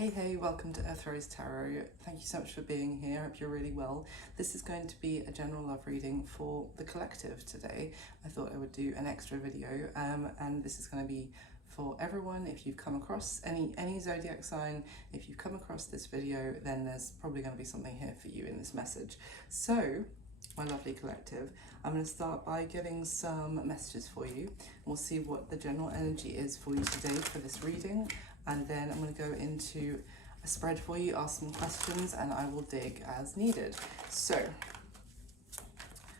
Hey, welcome to Earth Rose Tarot. Thank you so much for being here. I hope you're really well. This is going to be a general love reading for the collective today. I thought I would do an extra video, and this is going to be for everyone. If you've come across any zodiac sign, if you've come across this video, then there's probably going to be something here for you in this message. So, my lovely collective, I'm going to start by getting some messages for you. We'll see what the general energy is for you today for this reading. And then I'm going to go into a spread for you, ask some questions, and I will dig as needed. So,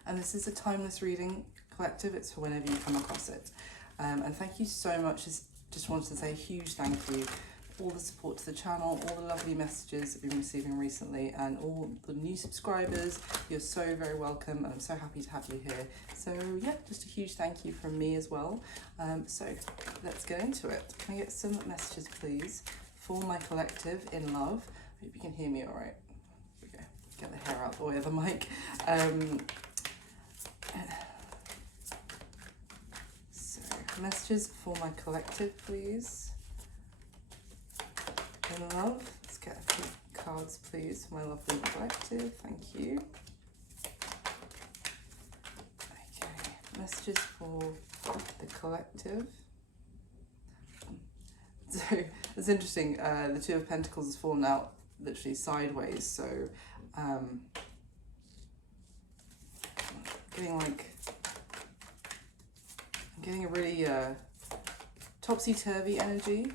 and this is a timeless reading, collective. It's for whenever you come across it. And thank you so much. Just wanted to say a huge thank you for all the support to the channel, all the lovely messages I've been receiving recently, and all the new subscribers. You're so very welcome, and I'm so happy to have you here. So yeah, just a huge thank you from me as well. So let's get into it. Can I get some messages, please, for my collective in love? I hope you can hear me all right. Here we go. Get the hair out the way of the mic. So messages for my collective, please. In love. Let's get a few cards, please, for my lovely collective. Thank you. Okay, messages for the collective. So it's interesting. The Two of Pentacles has fallen out literally sideways. So I'm getting a really topsy-turvy energy.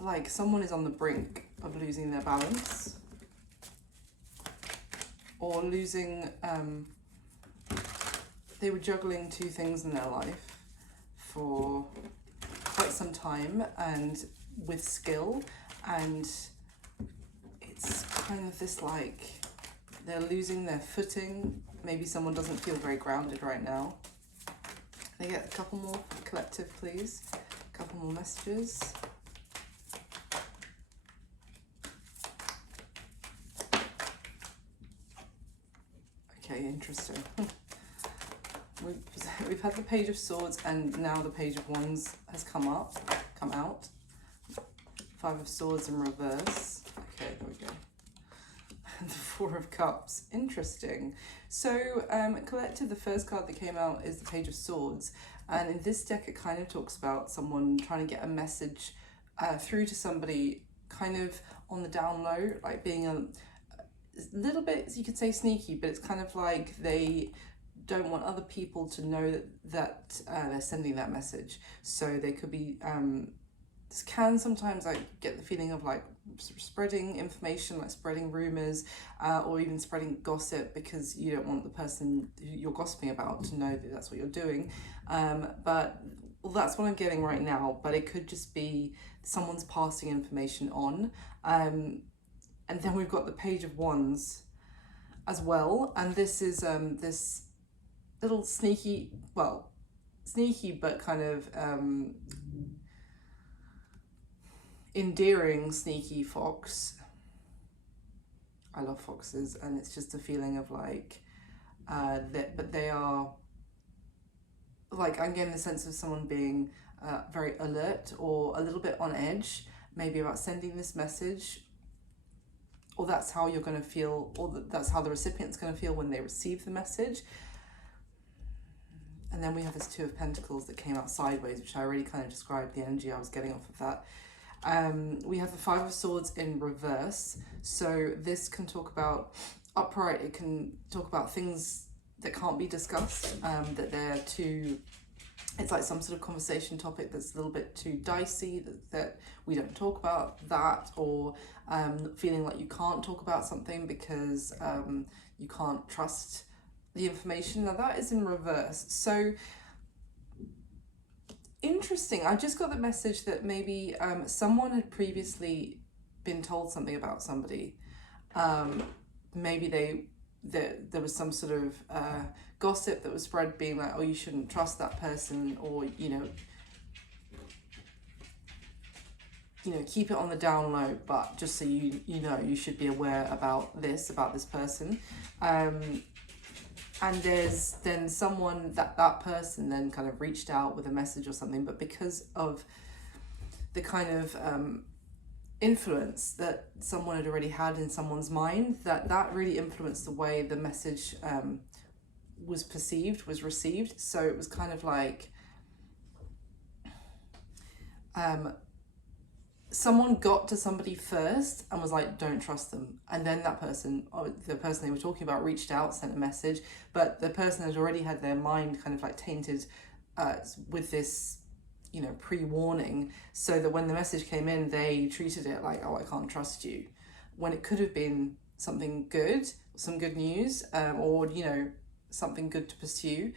Like someone is on the brink of losing their balance or losing, they were juggling two things in their life for quite some time and with skill, and it's kind of this like they're losing their footing. Maybe someone doesn't feel very grounded right now. Can I get a couple more collective, please? A couple more messages. Okay, interesting. We've had the Page of Swords, and now the Page of Wands has come out. Five of Swords in reverse. Okay, there we go. The Four of Cups. Interesting. So, collective, the first card that came out is the Page of Swords, and in this deck it kind of talks about someone trying to get a message through to somebody, kind of on the down low, like being a little bit, you could say, sneaky, but it's kind of like they don't want other people to know that they're sending that message. So they could be, this can sometimes like get the feeling of like spreading information, like spreading rumors, or even spreading gossip, because you don't want the person who you're gossiping about to know that that's what you're doing. But well, that's what I'm getting right now, but it could just be someone's passing information on. And then we've got the Page of Wands as well. And this is this little sneaky but kind of endearing sneaky fox. I love foxes, and it's just a feeling of like, but they are, like, I'm getting the sense of someone being very alert or a little bit on edge, maybe about sending this message. Or that's how you're going to feel, or that's how the recipient's going to feel when they receive the message. And then we have this Two of Pentacles that came out sideways, which I already kind of described the energy I was getting off of that. We have the Five of Swords in reverse. So this can talk about, upright, it can talk about things that can't be discussed, that they're too, it's like some sort of conversation topic that's a little bit too dicey, that we don't talk about that, or feeling like you can't talk about something because you can't trust the information. Now that is in reverse. So interesting. I just got the message that maybe someone had previously been told something about somebody. Maybe there was some sort of gossip that was spread, being like, oh, you shouldn't trust that person, or you know, keep it on the down low, but just so you know, you should be aware about this person. And there's then someone that person then kind of reached out with a message or something, but because of the kind of influence that someone had already had in someone's mind, that really influenced the way the message was perceived, was received. So it was kind of like someone got to somebody first and was like, don't trust them. And then that person, or the person they were talking about, reached out, sent a message, but the person had already had their mind kind of like tainted with this, you know, pre-warning, so that when the message came in, they treated it like, oh, I can't trust you, when it could have been something good, some good news, or, you know, something good to pursue,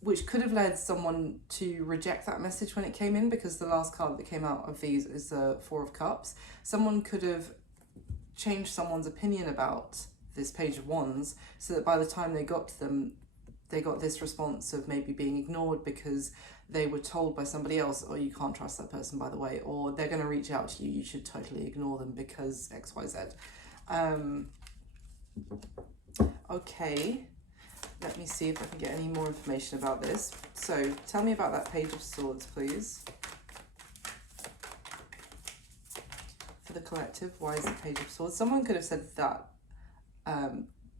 which could have led someone to reject that message when it came in, because the last card that came out of these is the Four of Cups. Someone could have changed someone's opinion about this Page of Wands, so that by the time they got to them, they got this response of maybe being ignored because they were told by somebody else, oh, you can't trust that person, by the way, or they're going to reach out to you, you should totally ignore them because XYZ. Okay, let me see if I can get any more information about this. So tell me about that Page of Swords, please. For the collective, why is the Page of Swords? Someone could have said that,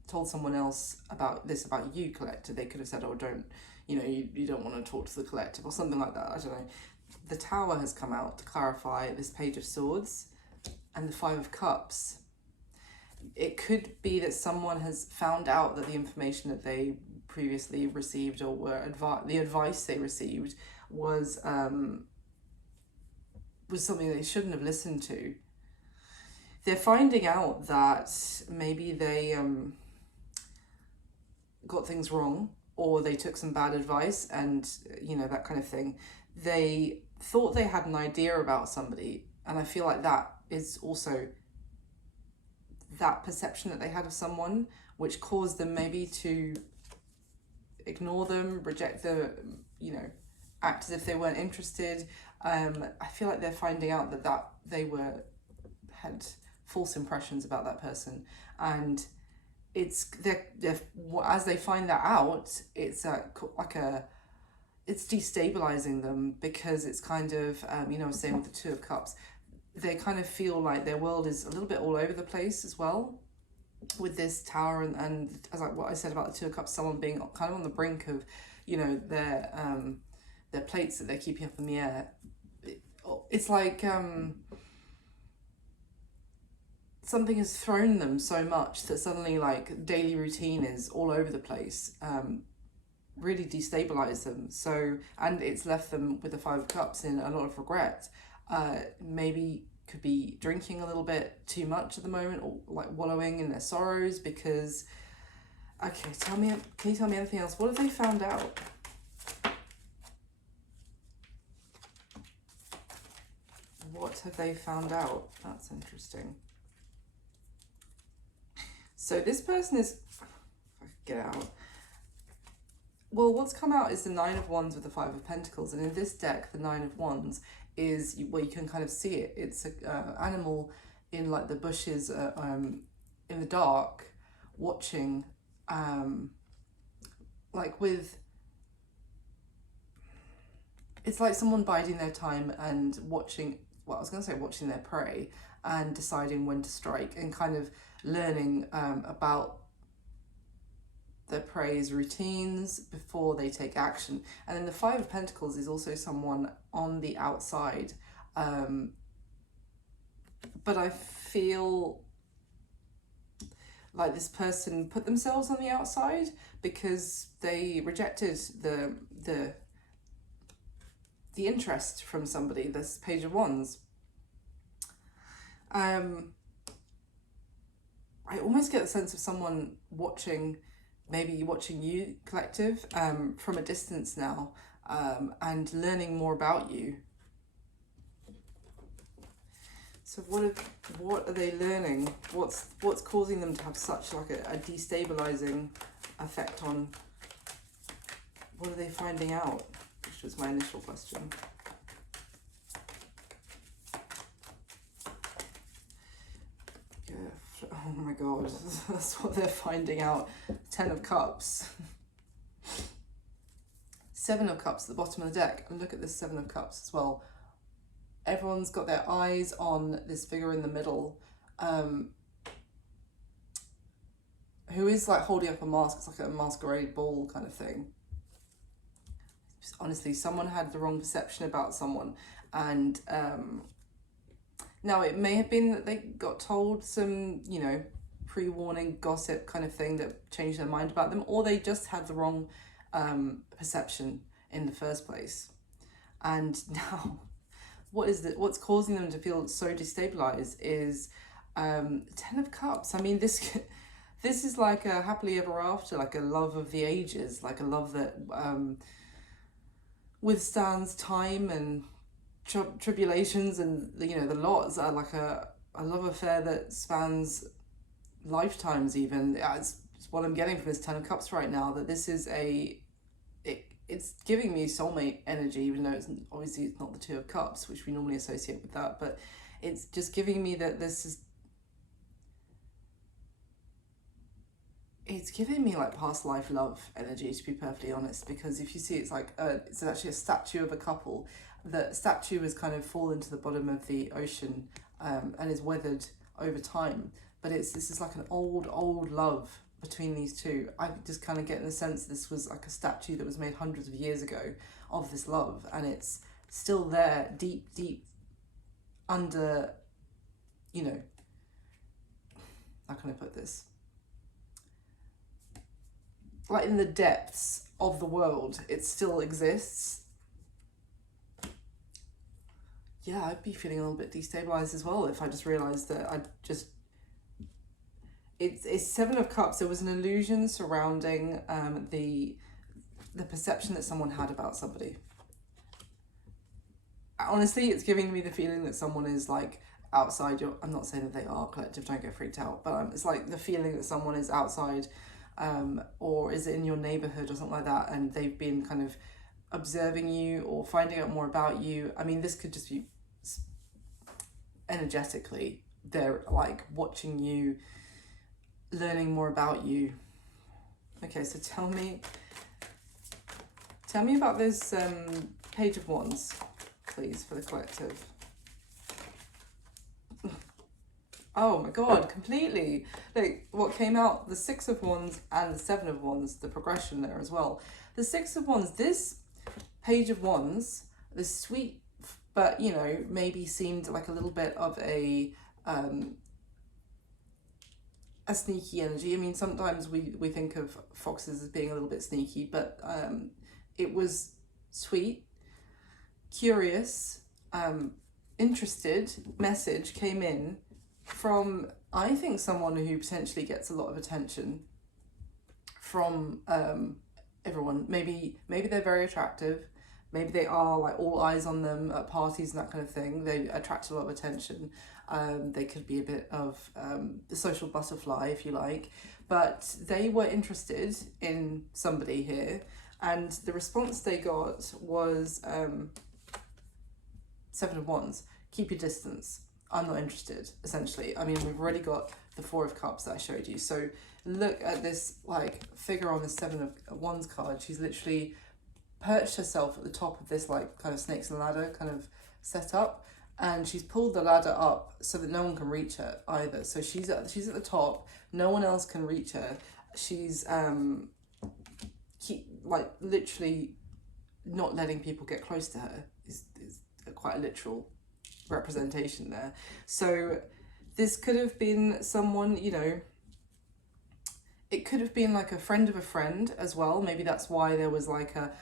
told someone else about this about you, collective. They could have said, oh, don't, you know, you don't want to talk to the collective, or something like that. I don't know. The Tower has come out to clarify this Page of Swords and the Five of Cups. It could be that someone has found out that the information that they previously received, or were the advice they received, was something they shouldn't have listened to. They're finding out that maybe they got things wrong, or they took some bad advice, and, you know, that kind of thing. They thought they had an idea about somebody, and I feel like that is also that perception that they had of someone, which caused them maybe to ignore them, reject the, you know, act as if they weren't interested. I feel like they're finding out that they had false impressions about that person, and it's as they find that out, it's it's destabilizing them, because it's kind of you know, I was saying with the Two of Cups, they kind of feel like their world is a little bit all over the place as well with this Tower, and as like what I said about the Two of Cups, someone being kind of on the brink of, you know, their plates that they're keeping up in the air. It's like something has thrown them so much that suddenly, like, daily routine is all over the place, really destabilize them. So, and it's left them with the Five of Cups in a lot of regret. Maybe could be drinking a little bit too much at the moment, or like wallowing in their sorrows, because, okay, can you tell me anything else? What have they found out? What have they found out? That's interesting. So this person is, if I could get out. Well, what's come out is the Nine of Wands with the Five of Pentacles. And in this deck, the Nine of Wands is where you can kind of see it. It's an animal in like the bushes in the dark, watching, like with, it's like someone biding their time and watching, well, I was going to say watching their prey and deciding when to strike, and kind of learning about their prey's routines before they take action. And then the Five of Pentacles is also someone on the outside, but I feel like this person put themselves on the outside because they rejected the interest from somebody, this Page of Wands. I almost get the sense of someone maybe watching you, collective, from a distance now, and learning more about you. So what are they learning? What's causing them to have such like a destabilizing effect on? What are they finding out? Which was my initial question. Oh my god, that's what they're finding out. 10 of Cups. Seven of Cups at the bottom of the deck. And look at this Seven of Cups as well. Everyone's got their eyes on this figure in the middle, who is like holding up a mask. It's like a masquerade ball kind of thing. Honestly, someone had the wrong perception about someone, and now it may have been that they got told some, you know, pre-warning gossip kind of thing that changed their mind about them, or they just had the wrong perception in the first place. And now what's causing them to feel so destabilized is Ten of Cups. I mean, this is like a happily ever after, like a love of the ages, like a love that withstands time and tribulations, and you know, the lots are like a love affair that spans lifetimes even. It's what I'm getting from this Ten of Cups right now, that this is it's giving me soulmate energy, even though it's obviously it's not the Two of Cups, which we normally associate with that, but it's just giving me that it's giving me like past life love energy, to be perfectly honest, because if you see, it's like it's actually a statue of a couple. The statue has kind of fallen to the bottom of the ocean and is weathered over time, but this is like an old love between these two. I just kind of get in the sense this was like a statue that was made hundreds of years ago of this love, and it's still there deep under, you know, how can I put this? Like in the depths of the world, it still exists. Yeah, I'd be feeling a little bit destabilized as well if I just realized that it's Seven of Cups. There was an illusion surrounding the perception that someone had about somebody. Honestly, it's giving me the feeling that someone is like outside your, I'm not saying that they are, collective, don't get freaked out, but it's like the feeling that someone is outside or is in your neighborhood or something like that, and they've been kind of observing you or finding out more about you. I mean, this could just be energetically, they're like watching you, learning more about you. Okay, so tell me about this Page of Wands, please, for the collective. Oh my god, completely. Like, what came out, the Six of Wands and the Seven of Wands, the progression there as well. The Six of Wands, this Page of Wands, this sweet, but, you know, maybe seemed like a little bit of a sneaky energy. I mean, sometimes we think of foxes as being a little bit sneaky, but it was sweet, curious, interested message came in from, I think, someone who potentially gets a lot of attention from everyone. Maybe they're very attractive. Maybe they are like all eyes on them at parties and that kind of thing. They attract a lot of attention. They could be a bit of the social butterfly, if you like, but they were interested in somebody here, and the response they got was Seven of Wands. Keep your distance. I'm not interested, essentially. I mean, we've already got the Four of Cups that I showed you. So look at this like figure on the Seven of Wands card. She's literally perched herself at the top of this like kind of snakes and ladder kind of setup, and she's pulled the ladder up so that no one can reach her either. So she's at the top, no one else can reach her. She's like literally not letting people get close to her is quite a literal representation there. So this could have been someone, you know, it could have been like a friend of a friend as well. Maybe that's why there was like a,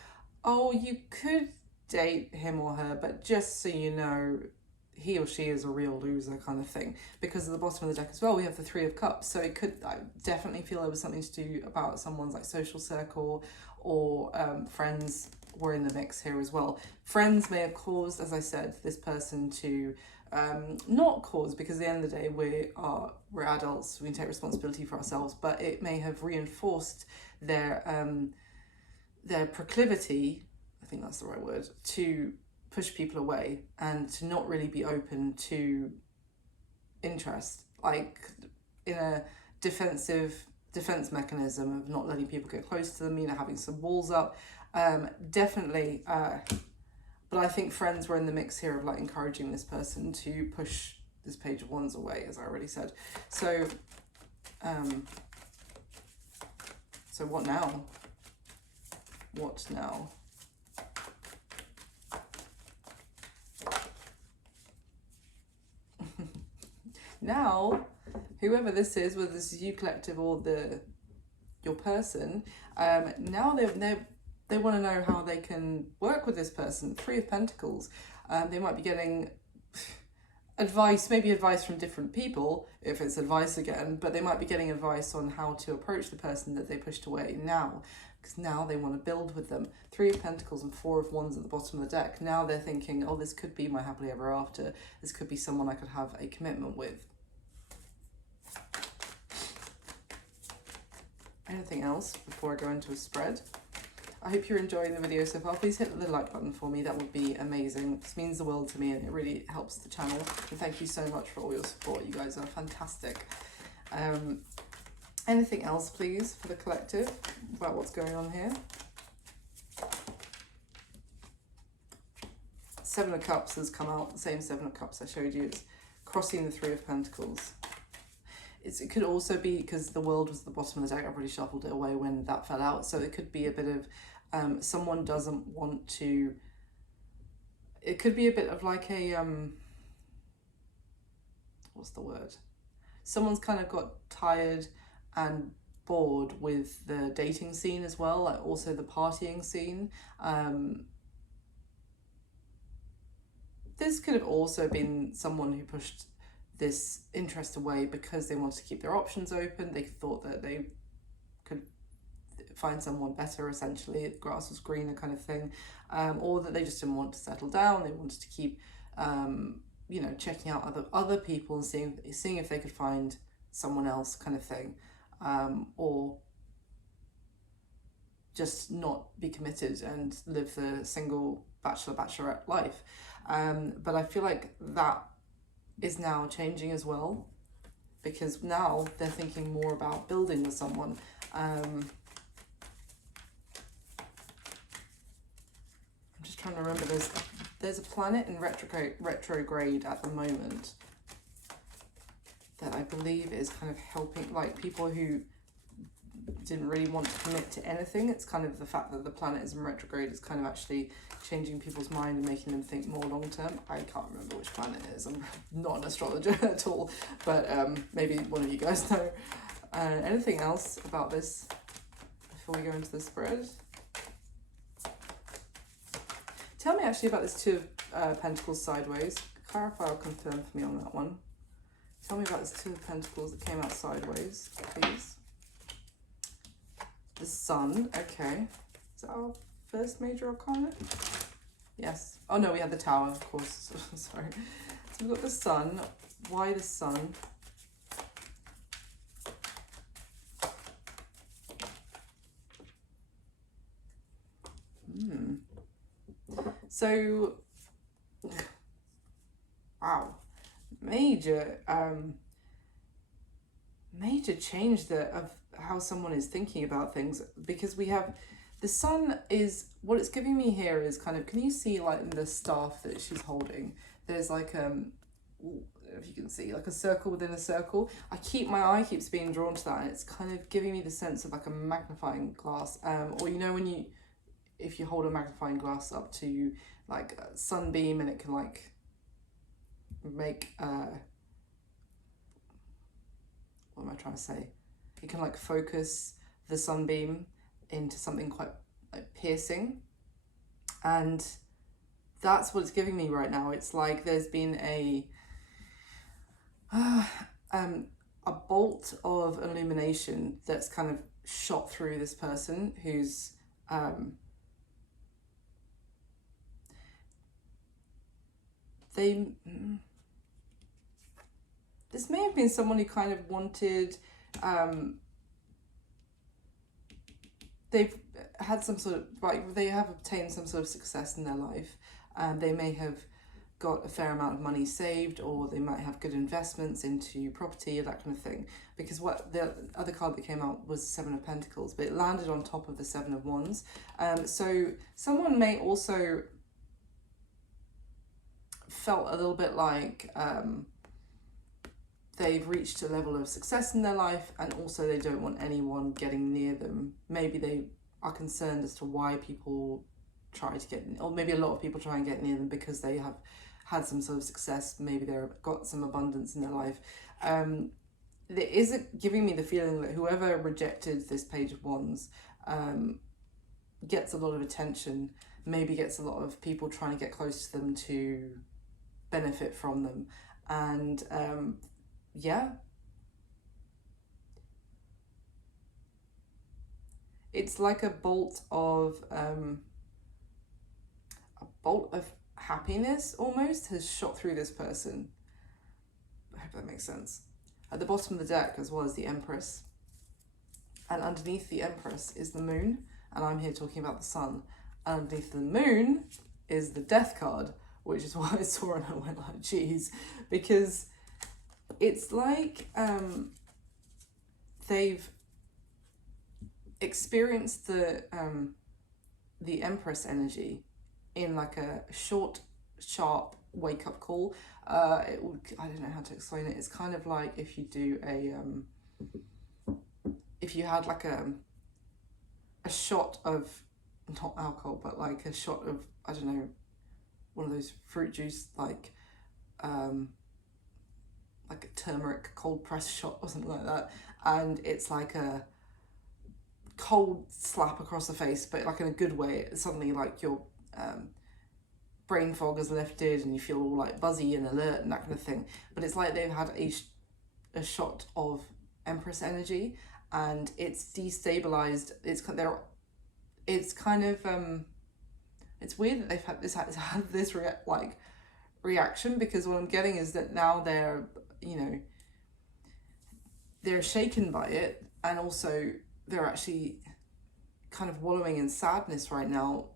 oh, you could date him or her, but just so you know, he or she is a real loser kind of thing. Because at the bottom of the deck as well, we have the Three of Cups. So it could, I definitely feel there was something to do about someone's like social circle, or friends were in the mix here as well. Friends may have caused, as I said, this person to not cause, because at the end of the day we're adults, we can take responsibility for ourselves, but it may have reinforced their proclivity, I think that's the right word, to push people away and to not really be open to interest, like in a defensive defense mechanism of not letting people get close to them, you know, having some walls up. Definitely, but I think friends were in the mix here of like encouraging this person to push this Page of Wands away, as I already said. So, so what now? What now? Now, whoever this is, whether this is you collective or your person, now they want to know how they can work with this person. Three of Pentacles. They might be getting advice, maybe advice from different people, if it's advice again, but they might be getting advice on how to approach the person that they pushed away now, because now they want to build with them. Three of Pentacles and Four of Wands at the bottom of the deck. Now they're thinking, oh, this could be my happily ever after. This could be someone I could have a commitment with. Anything else before I go into a spread? I hope you're enjoying the video so far. Please hit the like button for me. That would be amazing. This means the world to me and it really helps the channel. And thank you so much for all your support. You guys are fantastic. Anything else, please, for the collective about what's going on here? Seven of Cups has come out. The same Seven of Cups I showed you. It's crossing the Three of Pentacles. It could also be because the World was at the bottom of the deck. I've already shuffled it away when that fell out. So it could be a bit of someone doesn't want to. It could be a bit of like a what's the word? Someone's kind of got tired and bored with the dating scene as well, like also the partying scene. This could have also been someone who pushed this interest away because they wanted to keep their options open. They thought that they could find someone better, essentially, the grass was greener kind of thing, or that they just didn't want to settle down. They wanted to keep you know, checking out other people and seeing if they could find someone else kind of thing, or just not be committed and live the single bachelorette life. But I feel like that is now changing as well, because now they're thinking more about building with someone. I'm just trying to remember, there's a planet in retrograde at the moment that I believe is kind of helping, like, people who didn't really want to commit to anything. It's kind of the fact that the planet is in retrograde is kind of actually changing people's mind and making them think more long term. I can't remember which planet it is. I'm not an astrologer at all, but maybe one of you guys know. Anything else about this before we go into the spread? Tell me actually about this Two of Pentacles sideways. Clarify or confirm for me on that one. Tell me about this Two of Pentacles that came out sideways, please. The Sun, okay. Is that our first major arcana? Yes. Oh no, we had the Tower, of course. Sorry. So we've got the Sun. Why the Sun? So, wow. Major change of how someone is thinking about things, because we have the Sun is, what it's giving me here is kind of, can you see like the staff that she's holding? There's like if you can see, like a circle within a circle. My eye keeps being drawn to that, and it's kind of giving me the sense of like a magnifying glass, or you know, if you hold a magnifying glass up to like a sunbeam, and it can like make what am I trying to say? It can like focus the sunbeam into something quite like piercing, and that's what it's giving me right now. It's like there's been a bolt of illumination that's kind of shot through this person who's this may have been someone who kind of wanted, they've had some sort of, like, they have obtained some sort of success in their life, and they may have got a fair amount of money saved, or they might have good investments into property or that kind of thing. Because what the other card that came out was Seven of Pentacles, but it landed on top of the Seven of Wands. So someone may also felt a little bit like they've reached a level of success in their life, and also they don't want anyone getting near them. Maybe they are concerned as to why people try to get, or maybe a lot of people try and get near them because they have had some sort of success. Maybe they've got some abundance in their life. There is giving me the feeling that whoever rejected this Page of Wands gets a lot of attention, maybe gets a lot of people trying to get close to them to benefit from them. And yeah, it's like a bolt of happiness almost has shot through this person. I hope that makes sense. At the bottom of the deck as well as the Empress, and underneath the Empress is the Moon, and I'm here talking about the Sun. Underneath the Moon is the Death card, which is what I saw and I went like, geez, because it's like they've experienced the Empress energy in like a short, sharp wake-up call. I don't know how to explain it. It's kind of like if you do if you had like a shot of, not alcohol, but like a shot of, I don't know, one of those fruit juice, like a turmeric cold press shot or something like that, and it's like a cold slap across the face, but like in a good way. Suddenly like your brain fog is lifted and you feel all like buzzy and alert and that kind of thing. But it's like they've had a shot of Empress energy, and it's destabilized. It's kind of it's weird that they've had this reaction, because what I'm getting is that now they're, you know, they're shaken by it, and also they're actually kind of wallowing in sadness right now,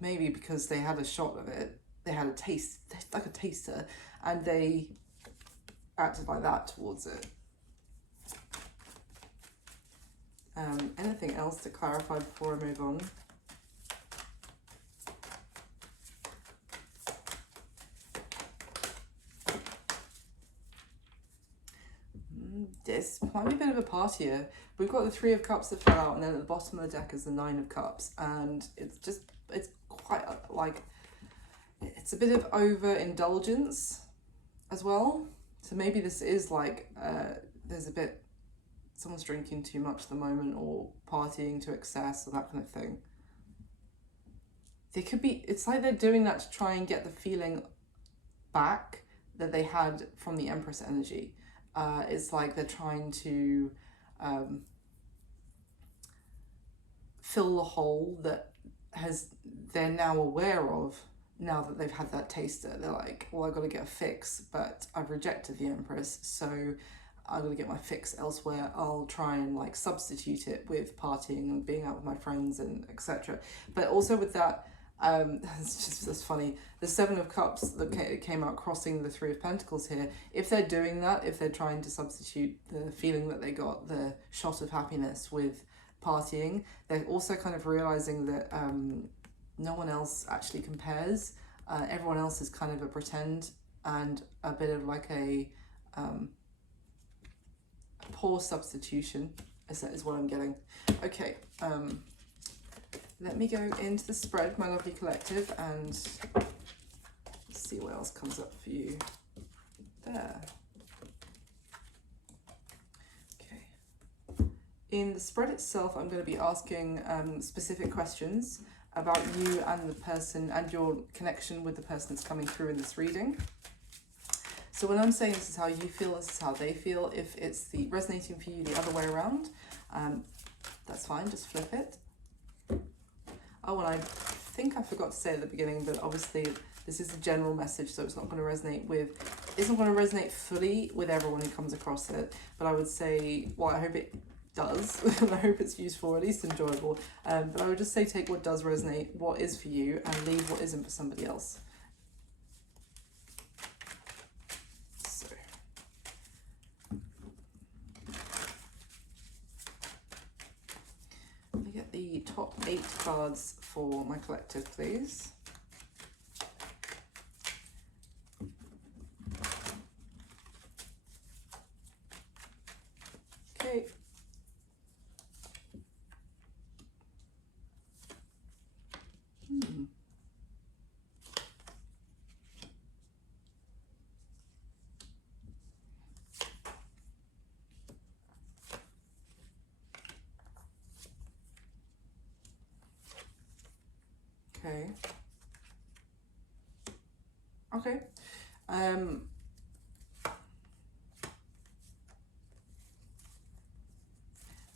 maybe because they had a shot of it, they had a taste, like a taster, and they acted like that towards it. Anything else to clarify before I move on? This might be a bit of a partier. We've got the Three of Cups that fell out, and then at the bottom of the deck is the Nine of Cups, and it's quite like, it's a bit of overindulgence as well. So maybe this is like there's a bit, someone's drinking too much at the moment, or partying to excess, or that kind of thing. They could be, it's like they're doing that to try and get the feeling back that they had from the Empress energy. It's like they're trying to fill the hole that they're now aware of, now that they've had that taster. They're like, well, I've got to get a fix, but I've rejected the Empress, so I'm going to get my fix elsewhere. I'll try and like substitute it with partying and being out with my friends and etc. But also with that, it's just funny, the Seven of Cups that came out crossing the Three of Pentacles here, if they're doing that, if they're trying to substitute the feeling that they got, the shot of happiness, with partying, they're also kind of realizing that no one else actually compares. Everyone else is kind of a pretend, and a bit of like a poor substitution is what I'm getting. Okay, let me go into the spread, my lovely collective, and see what else comes up for you. There. Okay. In the spread itself, I'm going to be asking specific questions about you and the person, and your connection with the person that's coming through in this reading. So when I'm saying this is how you feel, this is how they feel. If it's resonating for you the other way around, that's fine, just flip it. Oh, and I think I forgot to say at the beginning, but obviously this is a general message, so it's not going to resonate fully with everyone who comes across it. But I would say, well, I hope it does, and I hope it's useful, or at least enjoyable. But I would just say take what does resonate, what is for you, and leave what isn't for somebody else. top 8 cards for my collective, please. Okay. Okay. Okay.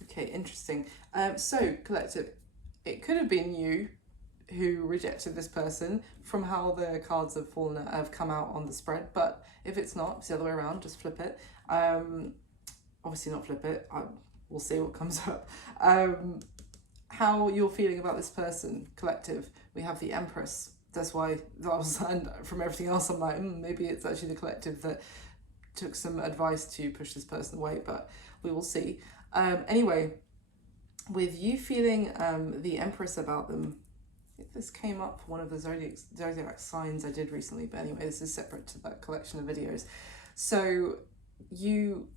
Okay, interesting. So, collective, it could have been you who rejected this person from how the cards have come out on the spread, but if it's not, it's the other way around, just flip it. Obviously not flip it, we'll see what comes up. How you're feeling about this person, collective. We have the Empress. That's why and from everything else I'm like, maybe it's actually the collective that took some advice to push this person away, but we will see. Anyway, with you feeling the Empress about them, this came up one of the zodiac signs I did recently, but anyway, this is separate to that collection of videos. So you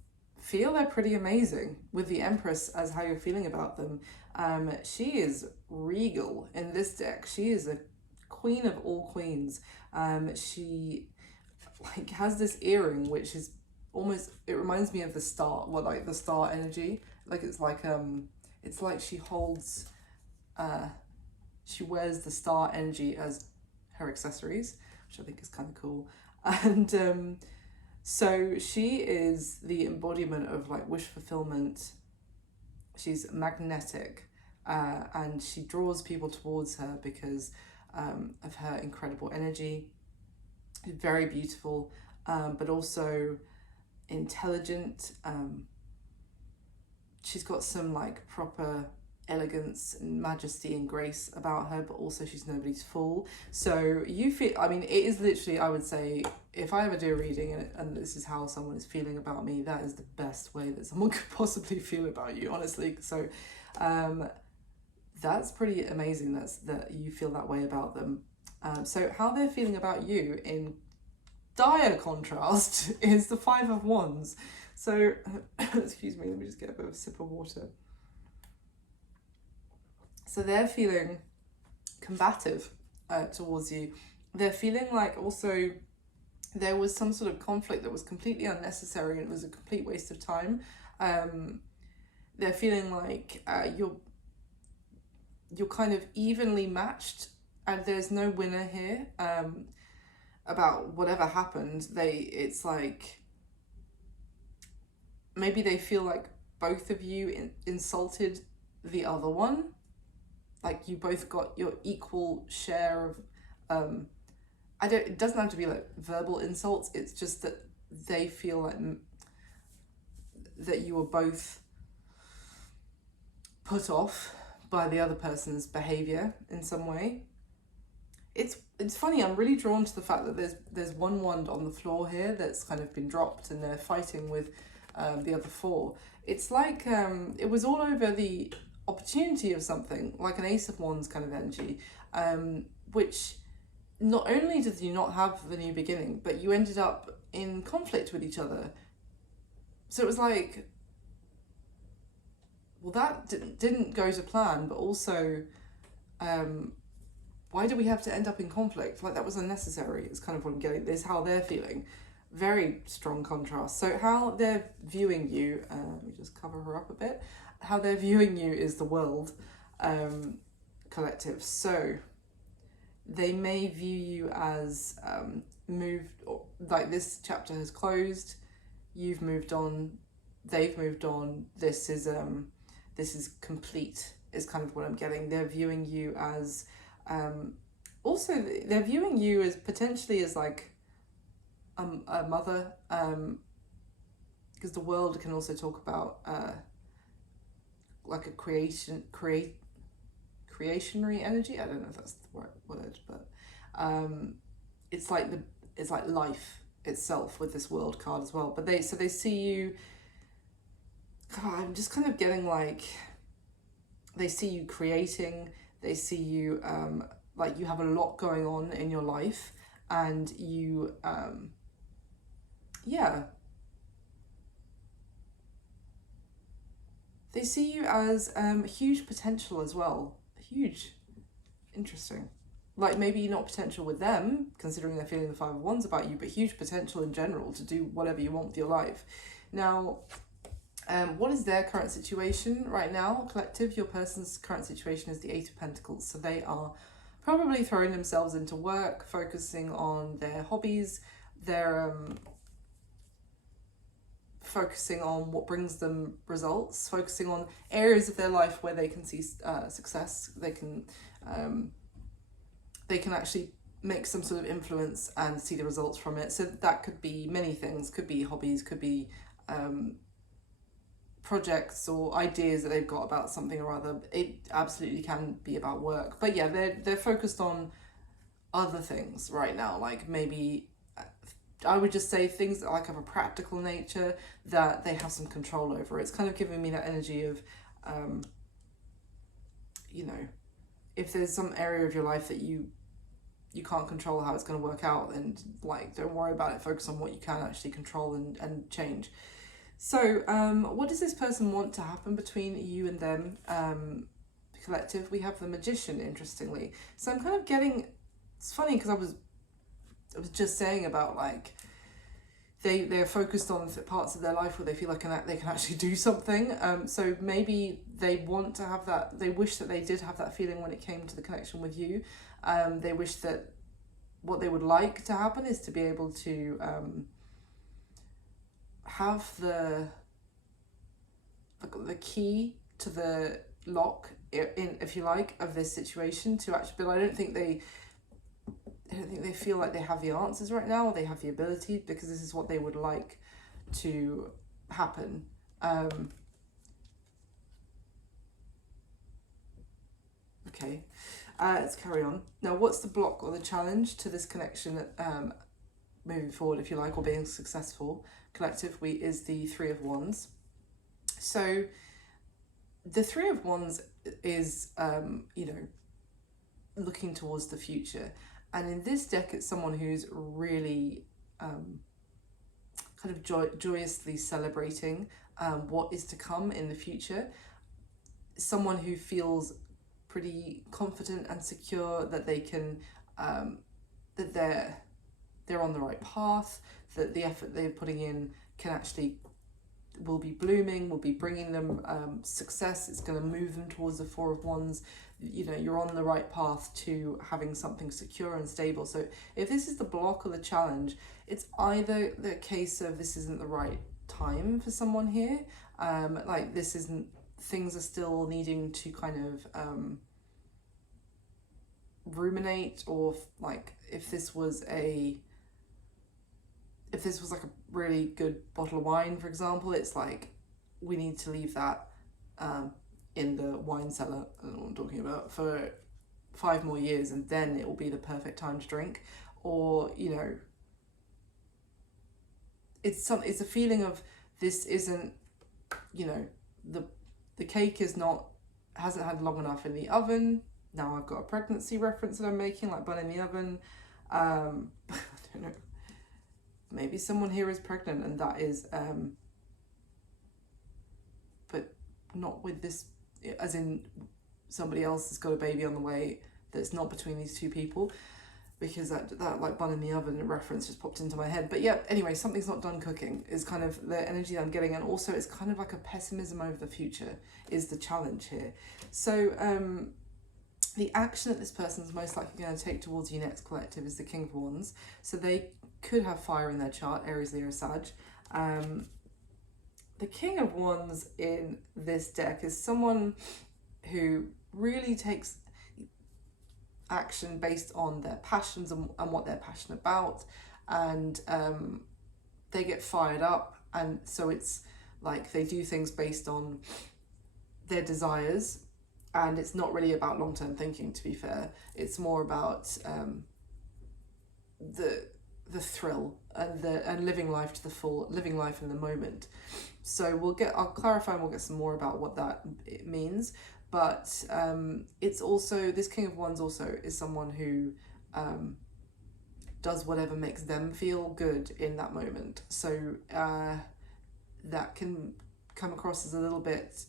feel they're pretty amazing with the Empress as how you're feeling about them. She is regal in this deck. She is a queen of all queens. She like has this earring which is almost, it reminds me of the star, like the star energy. Like it's like she holds she wears the star energy as her accessories, which I think is kind of cool. And so she is the embodiment of like wish fulfillment. She's magnetic, and she draws people towards her because of her incredible energy. Very beautiful, but also intelligent. She's got some like proper elegance and majesty and grace about her, but also she's nobody's fool. So you feel, I mean, it is literally, I would say, if I ever do a reading and this is how someone is feeling about me, that is the best way that someone could possibly feel about you, honestly. So that's pretty amazing that you feel that way about them. So how they're feeling about you in dire contrast is the Five of Wands. So excuse me, let me just get a bit of a sip of water. So they're feeling combative towards you. They're feeling like also there was some sort of conflict that was completely unnecessary and it was a complete waste of time. They're feeling like you're kind of evenly matched and there's no winner here. About whatever happened, it's like maybe they feel like both of you insulted the other one. Like you both got your equal share of it doesn't have to be like verbal insults, it's just that they feel like that you were both put off by the other person's behavior in some way. It's funny, I'm really drawn to the fact that there's one wand on the floor here that's kind of been dropped and they're fighting with the other four. It's like it was all over the opportunity of something, like an Ace of Wands kind of energy, which not only did you not have the new beginning, but you ended up in conflict with each other. So it was like, well, that didn't go to plan, but also why do we have to end up in conflict? Like that was unnecessary. It's kind of what I'm getting. This is how they're feeling. Very strong contrast. So how they're viewing you, let me just cover her up a bit. How they're viewing you is the world collective. So they may view you as moved, or like this chapter has closed, you've moved on, they've moved on, this is complete, is kind of what I'm getting. They're viewing you as also they're viewing you as potentially as like a mother, because the world can also talk about like a creationary energy. I don't know if that's the right word, but it's like life itself with this world card as well. But they see you, God, I'm just kind of getting like they see you creating, they see you like you have a lot going on in your life, and you yeah, they see you as huge potential as well. Huge. Interesting. Like maybe not potential with them, considering they're feeling the 5 of Wands about you, but huge potential in general to do whatever you want with your life. Now, what is their current situation right now, collective? Your person's current situation is the 8 of Pentacles. So they are probably throwing themselves into work, focusing on their hobbies, they're focusing on what brings them results, focusing on areas of their life where they can see success, they can actually make some sort of influence and see the results from it. So that could be many things, could be hobbies, could be projects or ideas that they've got about something or other. It absolutely can be about work. But yeah, they're focused on other things right now, like maybe I would just say things that like have a practical nature that they have some control over. It's kind of giving me that energy of you know, if there's some area of your life that you can't control how it's going to work out, then like don't worry about it, focus on what you can actually control and change. So what does this person want to happen between you and them, collective? We have the Magician, interestingly. So I'm kind of getting, it's funny because I was just saying about like they're focused on parts of their life where they feel like they can actually do something. So maybe they want to have that, they wish that they did have that feeling when it came to the connection with you. They wish that what they would like to happen is to be able to have the key to the lock, in, if you like, of this situation to actually, but I don't think they feel like they have the answers right now, or they have the ability, because this is what they would like to happen. Okay, let's carry on. Now, what's the block or the challenge to this connection moving forward, if you like, or being successful? Collective is the 3 of Wands. So the 3 of Wands is, you know, looking towards the future. And in this deck, it's someone who's really kind of joyously celebrating what is to come in the future. Someone who feels pretty confident and secure that they can, that they're on the right path, that the effort they're putting in will be blooming, will be bringing them success. It's going to move them towards the 4 of Wands. You know, you're on the right path to having something secure and stable. So if this is the block or the challenge, it's either the case of this isn't the right time for someone here, like this isn't, things are still needing to kind of ruminate, or like if this was like a really good bottle of wine, for example, it's like we need to leave that in the wine cellar, I don't know what I'm talking about, for 5 more years, and then it will be the perfect time to drink. Or, you know, it's a feeling of this isn't, you know, the cake hasn't had long enough in the oven. Now I've got a pregnancy reference that I'm making, like bun in the oven. I don't know. Maybe someone here is pregnant, and that is, but not with this, as in somebody else has got a baby on the way that's not between these two people, because that like bun in the oven reference just popped into my head. But yeah, anyway, something's not done cooking is kind of the energy that I'm getting, and also it's kind of like a pessimism over the future is the challenge here. So the action that this person's most likely going to take towards you next, collective, is the King of Wands. So they could have fire in their chart, Aries, Leo, Sag. The King of Wands in this deck is someone who really takes action based on their passions and what they're passionate about, and they get fired up, and so it's like they do things based on their desires, and it's not really about long-term thinking, to be fair. It's more about the thrill and living life to the full, living life in the moment. So I'll clarify, and we'll get some more about what that it means. but it's also, this King of Wands also is someone who does whatever makes them feel good in that moment. So that can come across as a little bit,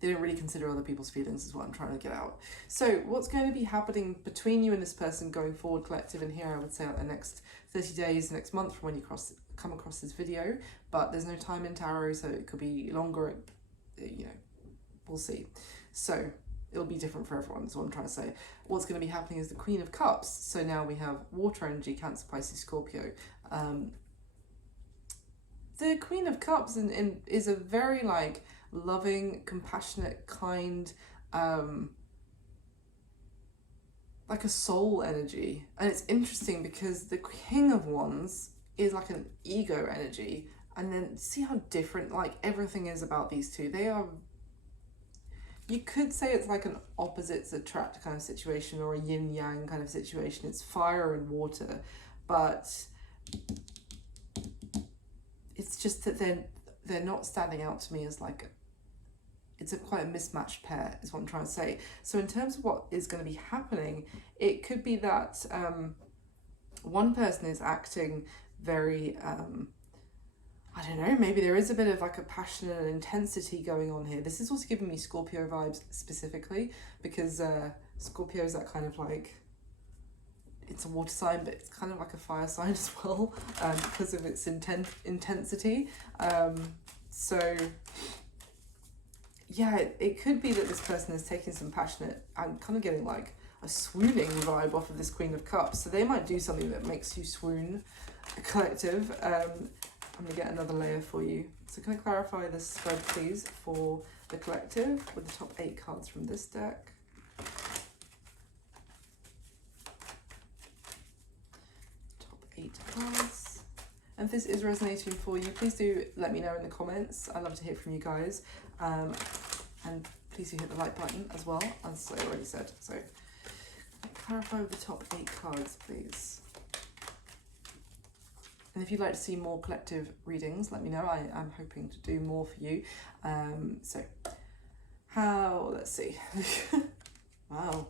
they don't really consider other people's feelings, is what I'm trying to get out. So what's going to be happening between you and this person going forward, collective, in here, I would say like the next 30 days, next month from when you come across this video, but there's no time in tarot, so it could be longer, you know, we'll see. So it'll be different for everyone, is what I'm trying to say. What's going to be happening is the Queen of Cups. So now we have water energy, Cancer, Pisces, Scorpio. The Queen of Cups is a very like loving, compassionate, kind, like a soul energy. And it's interesting because the King of Wands is like an ego energy, and then see how different like everything is about these two. They are, you could say it's like an opposites attract kind of situation, or a yin yang kind of situation. It's fire and water, but it's just that they're not standing out to me as like, it's quite a mismatched pair, is what I'm trying to say. So in terms of what is going to be happening, it could be that one person is acting very, I don't know, maybe there is a bit of like a passion and intensity going on here. This is also giving me Scorpio vibes specifically, because Scorpio is that kind of like, it's a water sign, but it's kind of like a fire sign as well, because of its intensity. So yeah, it could be that this person is taking some passionate, I'm kind of getting like a swooning vibe off of this Queen of Cups. So they might do something that makes you swoon, collective. I'm gonna get another layer for you. So can I clarify this spread, please, for the collective with the top 8 cards from this deck? Top 8 cards. And if this is resonating for you, please do let me know in the comments. I love to hear from you guys. And please do hit the like button as well, as I already said. So clarify with the top 8 cards, please. And if you'd like to see more collective readings, let me know. I'm hoping to do more for you. So let's see. Wow.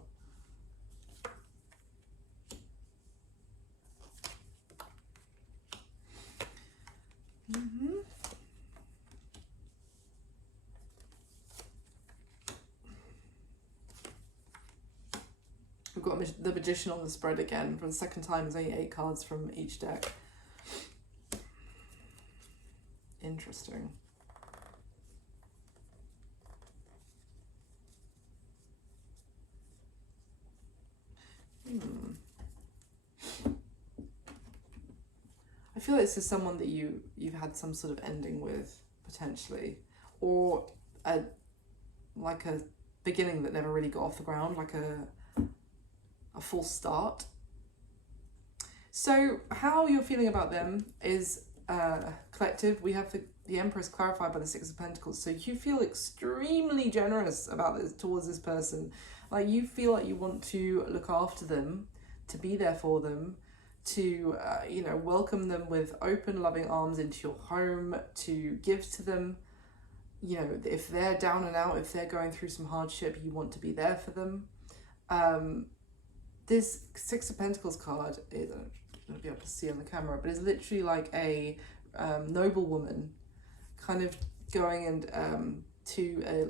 We've got the Magician on the spread again. For the second time, there's only 8 cards from each deck. Interesting. I feel like this is someone that you've had some sort of ending with, potentially, or like a beginning that never really got off the ground, like a false start. So how you're feeling about them is collective. We have the Empress clarified by the 6 of Pentacles. So you feel extremely generous about this towards this person. Like you feel like you want to look after them, to be there for them, to you know, welcome them with open, loving arms into your home, to give to them. You know, if they're down and out, if they're going through some hardship, you want to be there for them. This 6 of Pentacles card is, I don't know if you'll be able to see on the camera, but it's literally like a noble woman kind of going and to a,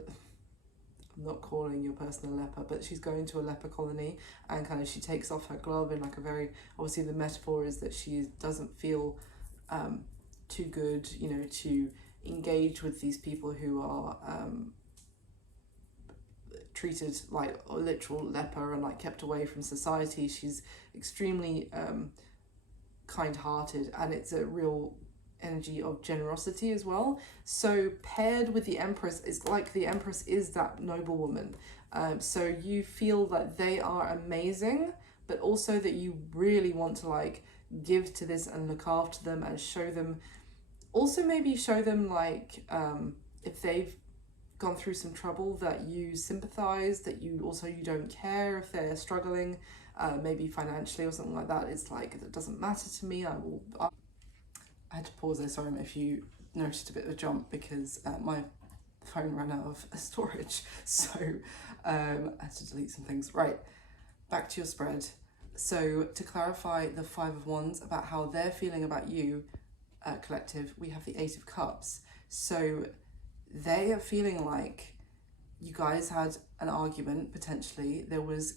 I'm not calling your person a leper, but she's going to a leper colony, and kind of she takes off her glove in like a very, obviously the metaphor is that she doesn't feel too good, you know, to engage with these people who are treated like a literal leper and like kept away from society. She's extremely kind-hearted, and it's a real energy of generosity as well. So paired with the Empress, is like the Empress is that noble woman. So you feel that they are amazing, but also that you really want to like give to this and look after them and show them, also maybe show them like if they've gone through some trouble, that you sympathize, that you don't care if they're struggling, maybe financially or something like that. It's like, it doesn't matter to me. I had to pause there, sorry if you noticed a bit of a jump, because my the phone ran out of storage, so I had to delete some things. Right, back to your spread. So to clarify the Five of Wands about how they're feeling about you, collective, we have the Eight of Cups. So they are feeling like you guys had an argument, potentially. There was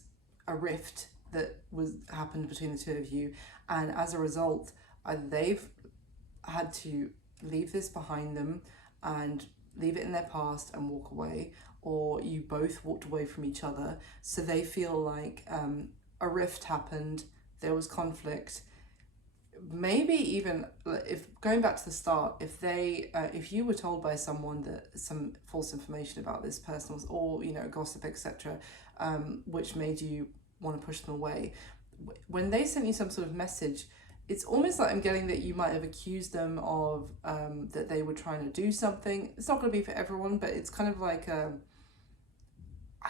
a rift that happened between the two of you, and as a result, either they've had to leave this behind them and leave it in their past and walk away, or you both walked away from each other. So they feel like a rift happened, there was conflict. Maybe even, if going back to the start, if you were told by someone that some false information about this person was, or gossip, etc., which made you want to push them away, when they sent you some sort of message, it's almost like I'm getting that you might have accused them of that they were trying to do something. It's not going to be for everyone, but it's kind of like I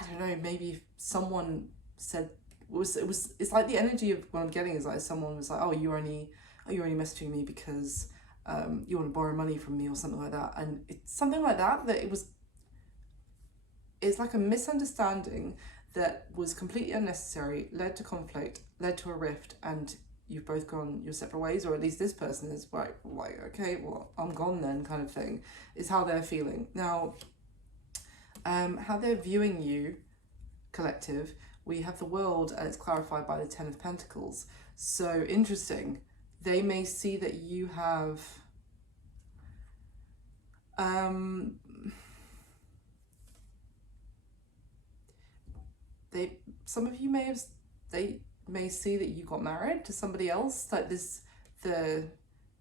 don't know, maybe if someone said it's like the energy of what I'm getting is like someone was like, oh, you're only messaging me because you want to borrow money from me or something like that. And it's something like that it's like a misunderstanding that was completely unnecessary, led to conflict, led to a rift, and you've both gone your separate ways, or at least this person is like okay, well, I'm gone then, kind of thing, is how they're feeling. Now, how they're viewing you, collective, we have the World, and it's clarified by the Ten of Pentacles. So interesting. They may see that you have some of you they may see that you got married to somebody else, like the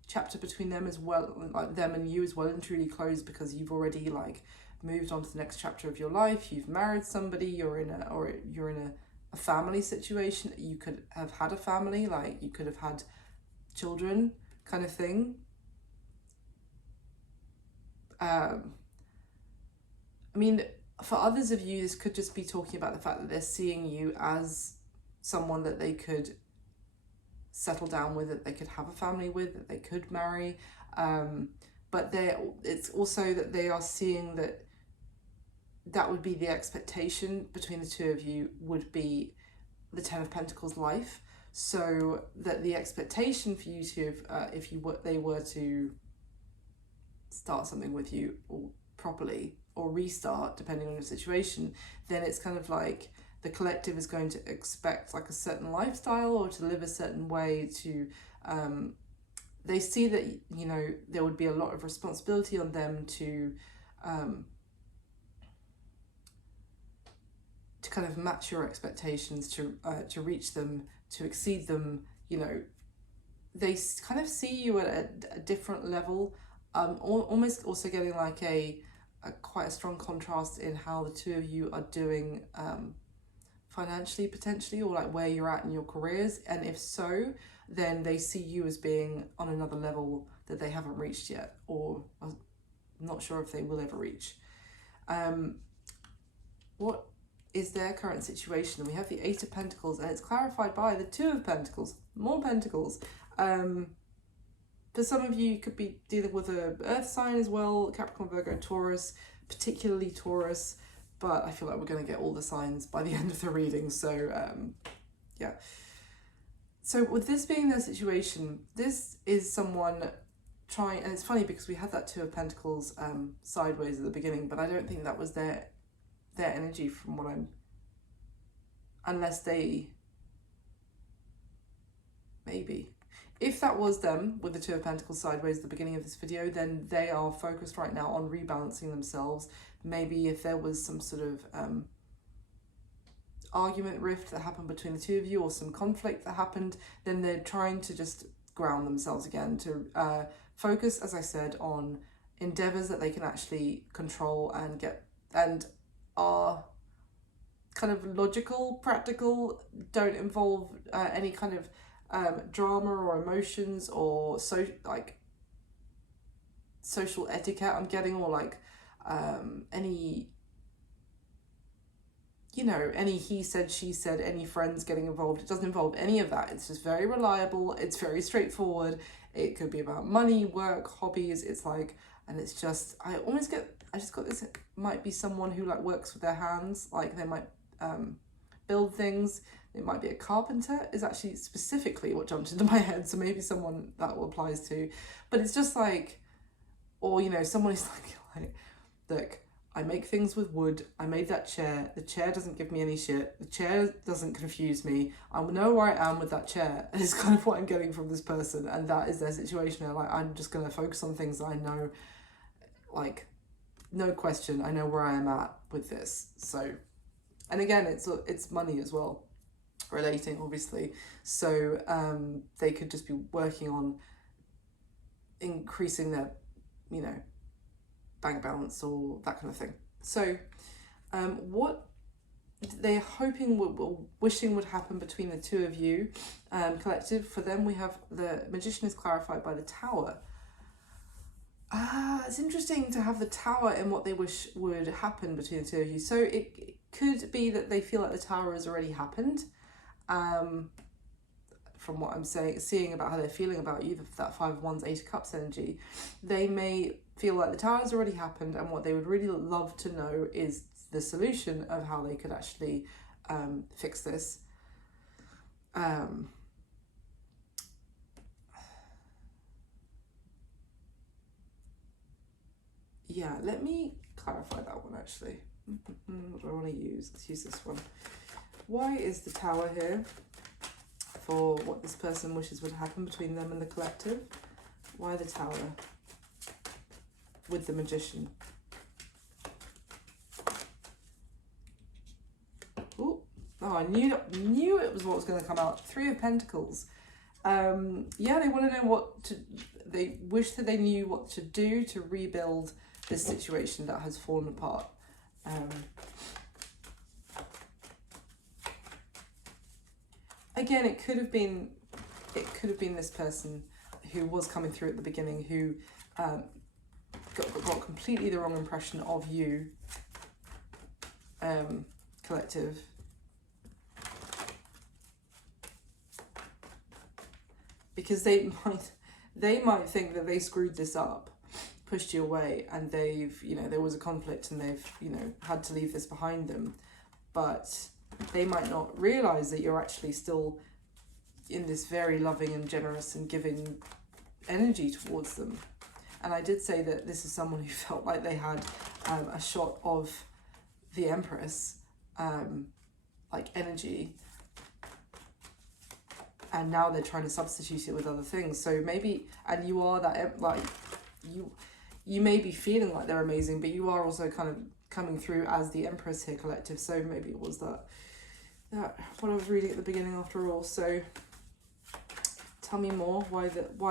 chapter between them as well, like them and you as well and truly closed, because you've already like moved on to the next chapter of your life. You've married somebody, you're in a family situation. You could have had a family, like you could have had children, kind of thing. I mean, for others of you, this could just be talking about the fact that they're seeing you as someone that they could settle down with, that they could have a family with, that they could marry. But it's also that they are seeing that would be the expectation between the two of you, would be the Ten of Pentacles life. So that the expectation for you to, if they were to start something with you or properly, or restart, depending on your situation, then it's kind of like the collective is going to expect like a certain lifestyle or to live a certain way to, they see that, there would be a lot of responsibility on them to kind of match your expectations, to reach them, to exceed them. They kind of see you at a different level, almost also getting like a quite a strong contrast in how the two of you are doing financially, potentially, or like where you're at in your careers. And if so, then they see you as being on another level that they haven't reached yet, or I'm not sure if they will ever reach. What is their current situation? We have the Eight of Pentacles, and it's clarified by the Two of Pentacles, more Pentacles. For some of you, you could be dealing with an earth sign as well, Capricorn, Virgo, Taurus, particularly Taurus, but I feel like we're going to get all the signs by the end of the reading. So yeah. So with this being their situation, this is someone trying, and it's funny because we had that Two of Pentacles sideways at the beginning, but I don't think that was their energy from what I'm, unless they, maybe. If that was them with the Two of Pentacles sideways at the beginning of this video, then they are focused right now on rebalancing themselves. Maybe if there was some sort of argument, rift that happened between the two of you, or some conflict that happened, then they're trying to just ground themselves again, to focus, as I said, on endeavors that they can actually control and get, and are kind of logical, practical, don't involve any kind of drama or emotions, or like social etiquette I'm getting, or like any, any he said, she said, any friends getting involved. It doesn't involve any of that. It's just very reliable, it's very straightforward. It could be about money, work, hobbies. It's like, and it's just, I almost get I just got this, it might be someone who like works with their hands, like they might build things. It might be a carpenter is actually specifically what jumped into my head, so maybe someone that applies to. But it's just like, or you know, someone who's like look, I make things with wood. I made that chair. The chair doesn't give me any shit. The chair doesn't confuse me. I know where I am with that chair. It's kind of what I'm getting from this person, and that is their situation. They're like, I'm just gonna focus on things that I know, like, no question. I know where I am at with this. So, and again, it's money as well, relating obviously. So they could just be working on increasing their, you know, bank balance or that kind of thing. So what they're hoping, wishing would happen between the two of you, collective, for them we have the Magician is clarified by the Tower. It's interesting to have the Tower and what they wish would happen between the two of you. So it could be that they feel like the Tower has already happened. From what I'm seeing about how they're feeling about you, that Five of Wands, Eight of Cups energy, they may feel like the Tower has already happened, and what they would really love to know is the solution of how they could actually fix this. Yeah, let me clarify that one actually. What do I want to use? Let's use this one. Why is the Tower here for what this person wishes would happen between them and the collective? Why the Tower with the Magician? Ooh. Oh, I knew it was what was going to come out. Three of Pentacles. Yeah, they want to know what to, they wish that they knew what to do to rebuild this situation that has fallen apart. Again, it could have been this person who was coming through at the beginning who got completely the wrong impression of you, collective. Because they might think that they screwed this up, pushed you away, and they've, you know, there was a conflict and they've, you know, had to leave this behind them. But they might not realize that you're actually still in this very loving and generous and giving energy towards them. And I did say that this is someone who felt like they had a shot of the Empress, like energy, and now they're trying to substitute it with other things. So maybe, and you are that, like, you may be feeling like they're amazing, but you are also kind of coming through as the Empress here, collective. So maybe it was that what I was reading at the beginning after all. So tell me more. Why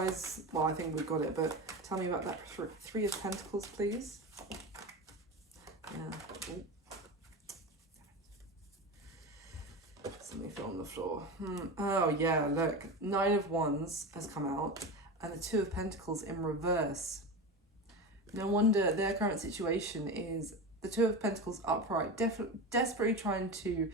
is, well, I think we've got it, but tell me about that Three of Pentacles, please. Yeah. Ooh. Something fell on the floor. Oh yeah, look, Nine of Wands has come out and the Two of Pentacles in reverse. No wonder their current situation is the Two of Pentacles upright, desperately trying to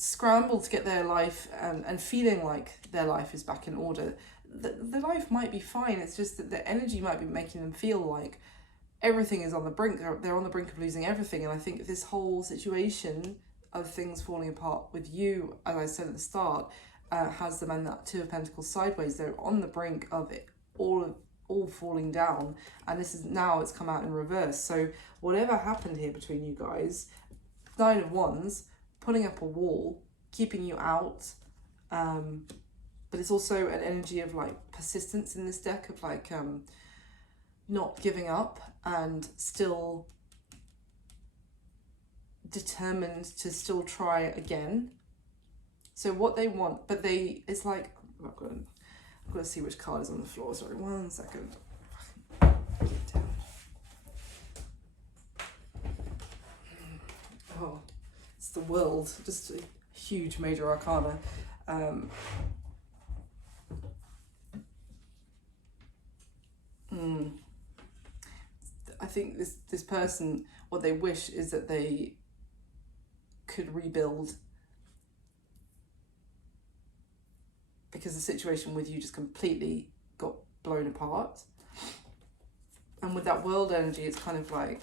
scramble to get their life and feeling like their life is back in order. The life might be fine, it's just that the energy might be making them feel like everything is on the brink. They're on the brink of losing everything. And I think this whole situation of things falling apart with you, as I said at the start, has them and that Two of Pentacles sideways. They're on the brink of it all falling down, and this is now it's come out in reverse. So whatever happened here between you guys, Nine of Wands putting up a wall, keeping you out, but it's also an energy of like persistence in this deck, of like not giving up and still determined to still try again. So what they want, but it's like, I've got to see which card is on the floor. Sorry, 1 second. Oh, it's the World, just a huge major arcana. I think this person, what they wish is that they could rebuild, because the situation with you just completely got blown apart. And with that world energy, it's kind of like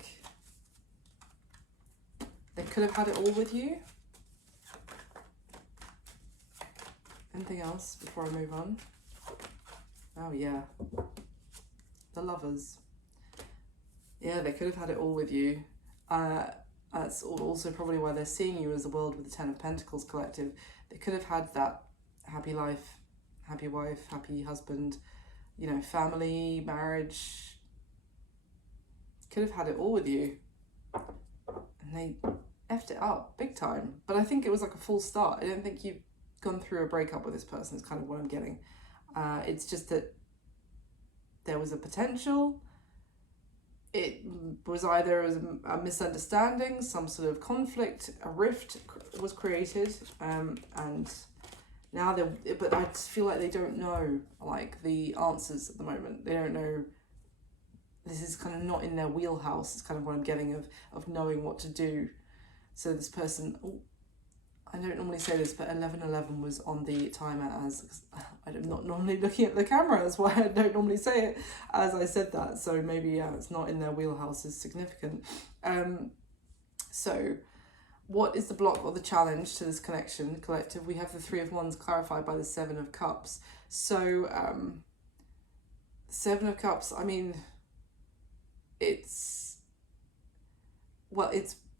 they could have had it all with you. Anything else before I move on? Oh yeah, the Lovers. Yeah, they could have had it all with you. That's also probably why they're seeing you as the world with the Ten of Pentacles collective. They could have had that happy life, happy wife, happy husband, you know, family, marriage. Could have had it all with you. And they effed it up big time. But I think it was like a full start. I don't think you've gone through a breakup with this person, is kind of what I'm getting. It's just that there was a potential. It was either a misunderstanding, some sort of conflict, a rift was created, and now but I just feel like they don't know like the answers at the moment. They don't know. This is kind of not in their wheelhouse. It's kind of what I'm getting of knowing what to do. So this person, I don't normally say this, but 1111 was on the timer as, I'm not normally looking at the camera, that's why I don't normally say it as I said that. So maybe, yeah, it's not in their wheelhouse is significant. So what is the block or the challenge to this connection collective? We have the Three of Wands clarified by the Seven of Cups. So Seven of Cups, I mean, it's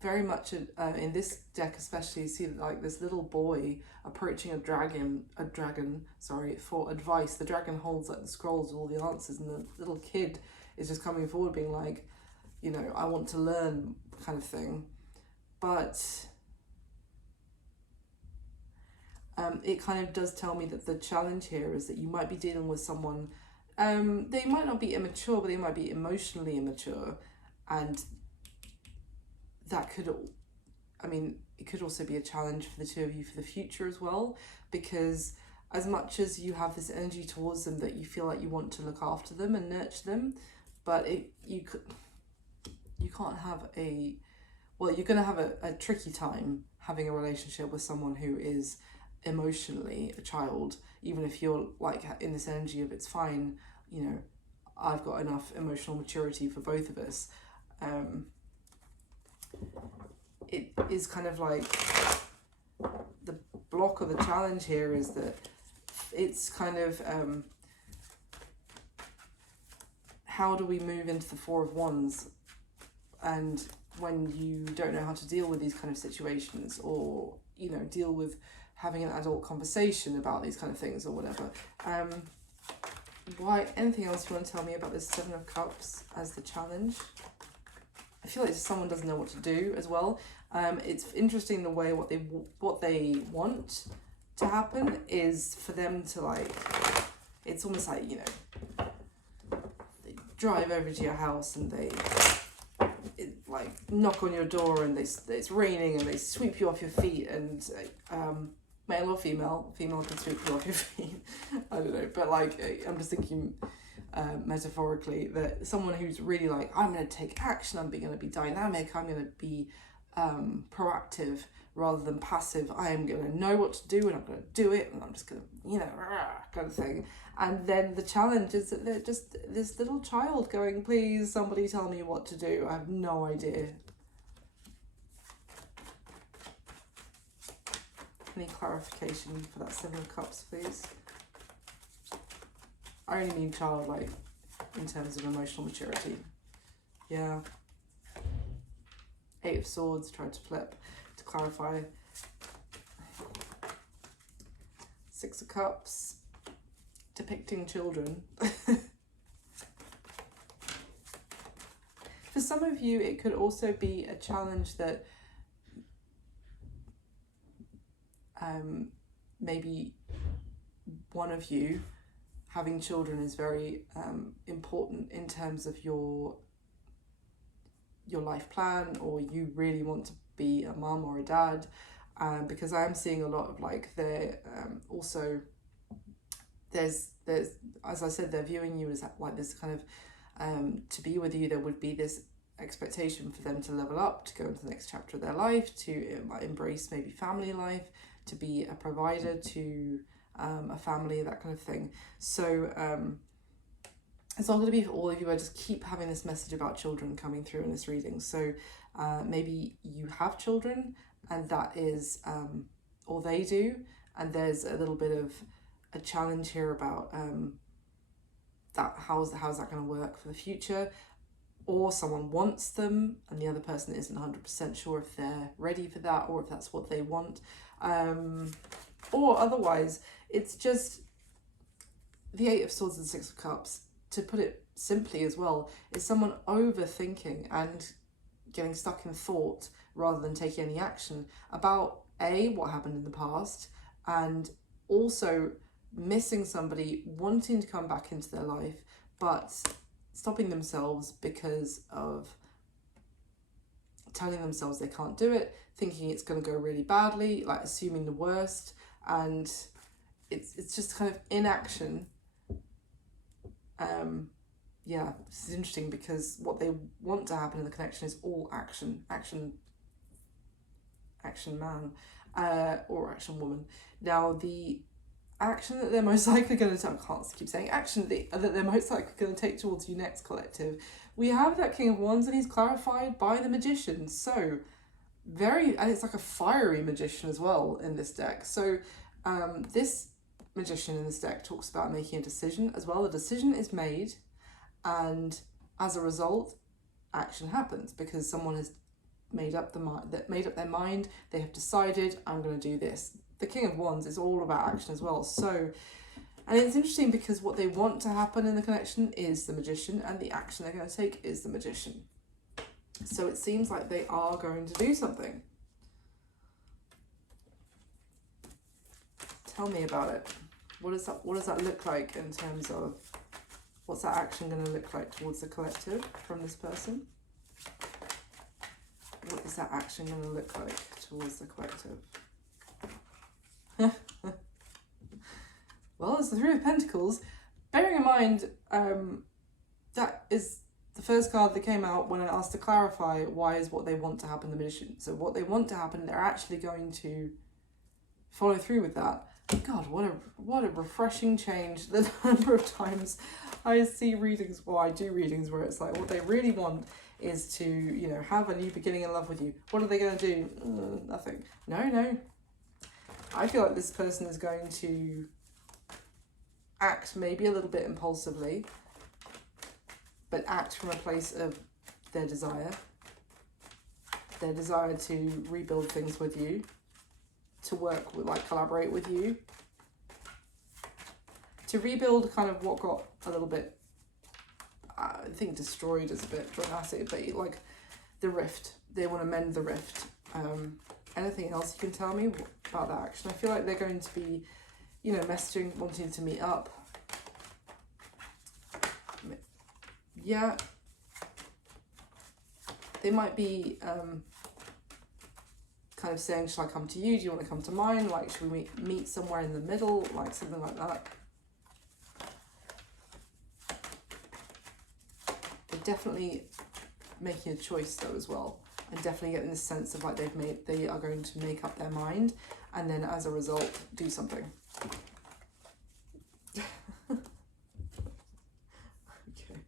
very much in this deck especially, you see like this little boy approaching a dragon for advice. The dragon holds like the scrolls with all the answers, and the little kid is just coming forward being like, you know, I want to learn kind of thing. But it kind of does tell me that the challenge here is that you might be dealing with someone, they might not be immature, but they might be emotionally immature, and that could, I mean, it could also be a challenge for the two of you for the future as well, because as much as you have this energy towards them that you feel like you want to look after them and nurture them, but you can't have you're going to have a tricky time having a relationship with someone who is emotionally a child, even if you're like in this energy of it's fine, you know, I've got enough emotional maturity for both of us. It is kind of like the block or the challenge here is that it's kind of how do we move into the Four of Wands, and when you don't know how to deal with these kind of situations, or you know, deal with having an adult conversation about these kind of things or whatever. Why, anything else you want to tell me about this Seven of Cups as the challenge? I feel like someone doesn't know what to do as well. It's interesting the way what they want to happen is for them to like, it's almost like, you know, they drive over to your house and they like knock on your door and it's raining and they sweep you off your feet, and male or female can sweep you off your feet. I don't know, but like I'm just thinking metaphorically that someone who's really like, I'm going to take action, I'm going to be dynamic, I'm going to be proactive rather than passive. I am going to know what to do and I'm going to do it, and I'm just going to, you know, kind of thing. And then the challenge is that they're just this little child going, please somebody tell me what to do, I have no idea. Any clarification for that Seven of Cups, please? I only mean childlike in terms of emotional maturity. Yeah. Eight of Swords, tried to flip to clarify. Six of Cups, depicting children. For some of you, it could also be a challenge that maybe one of you having children is very important in terms of your life plan, or you really want to be a mum or a dad, because I am seeing a lot of like there also there's as I said, they're viewing you as like this kind of to be with you, there would be this expectation for them to level up, to go into the next chapter of their life, to embrace maybe family life, to be a provider to a family, that kind of thing. So it's not going to be for all of you. I just keep having this message about children coming through in this reading. So maybe you have children and that is, or they do, and there's a little bit of a challenge here about that how's that going to work for the future, or someone wants them and the other person isn't 100% sure if they're ready for that or if that's what they want, or otherwise it's just the Eight of Swords and Six of Cups. To put it simply as well, is someone overthinking and getting stuck in thought rather than taking any action about what happened in the past, and also missing somebody, wanting to come back into their life but stopping themselves because of telling themselves they can't do it, thinking it's going to go really badly, like assuming the worst, and it's just kind of inaction. Yeah, this is interesting because what they want to happen in the connection is all action man, or action woman. Now the action that they're most likely going to take, I can't keep saying action, that they're most likely going to take towards you next, collective, we have that King of Wands, and he's clarified by the Magician. So and it's like a fiery magician as well in this deck. So this Magician in this deck talks about making a decision as well. The decision is made, and as a result, action happens because someone has made up their mind. They have decided, I'm going to do this. The King of Wands is all about action as well. So, and it's interesting because what they want to happen in the connection is the Magician, and the action they're going to take is the Magician. So it seems like they are going to do something. Tell me about it. What does that look like in terms of what's that action going to look like towards the collective from this person? What is that action going to look like towards the collective? Well, it's the Three of Pentacles. Bearing in mind, that is the first card that came out when I asked to clarify why is what they want to happen the Magician. So what they want to happen, they're actually going to follow through with that. God, what a refreshing change. The number of times I see readings, or I do readings where it's like what they really want is to, you know, have a new beginning in love with you. What are they going to do? Nothing. No. I feel like this person is going to act maybe a little bit impulsively, but act from a place of their desire to rebuild things with you, to work with, like, collaborate with you, to rebuild kind of what got a little bit, I think destroyed is a bit dramatic, but like the rift. They want to mend the rift. Anything else you can tell me about that action? I feel like they're going to be, you know, messaging, wanting to meet up. Yeah. They might be kind of saying, shall I come to you? Do you want to come to mine? Like, should we meet somewhere in the middle? Like, something like that. They're definitely making a choice, though, as well. And definitely getting this sense of, like, they are going to make up their mind. And then, as a result, do something. Okay.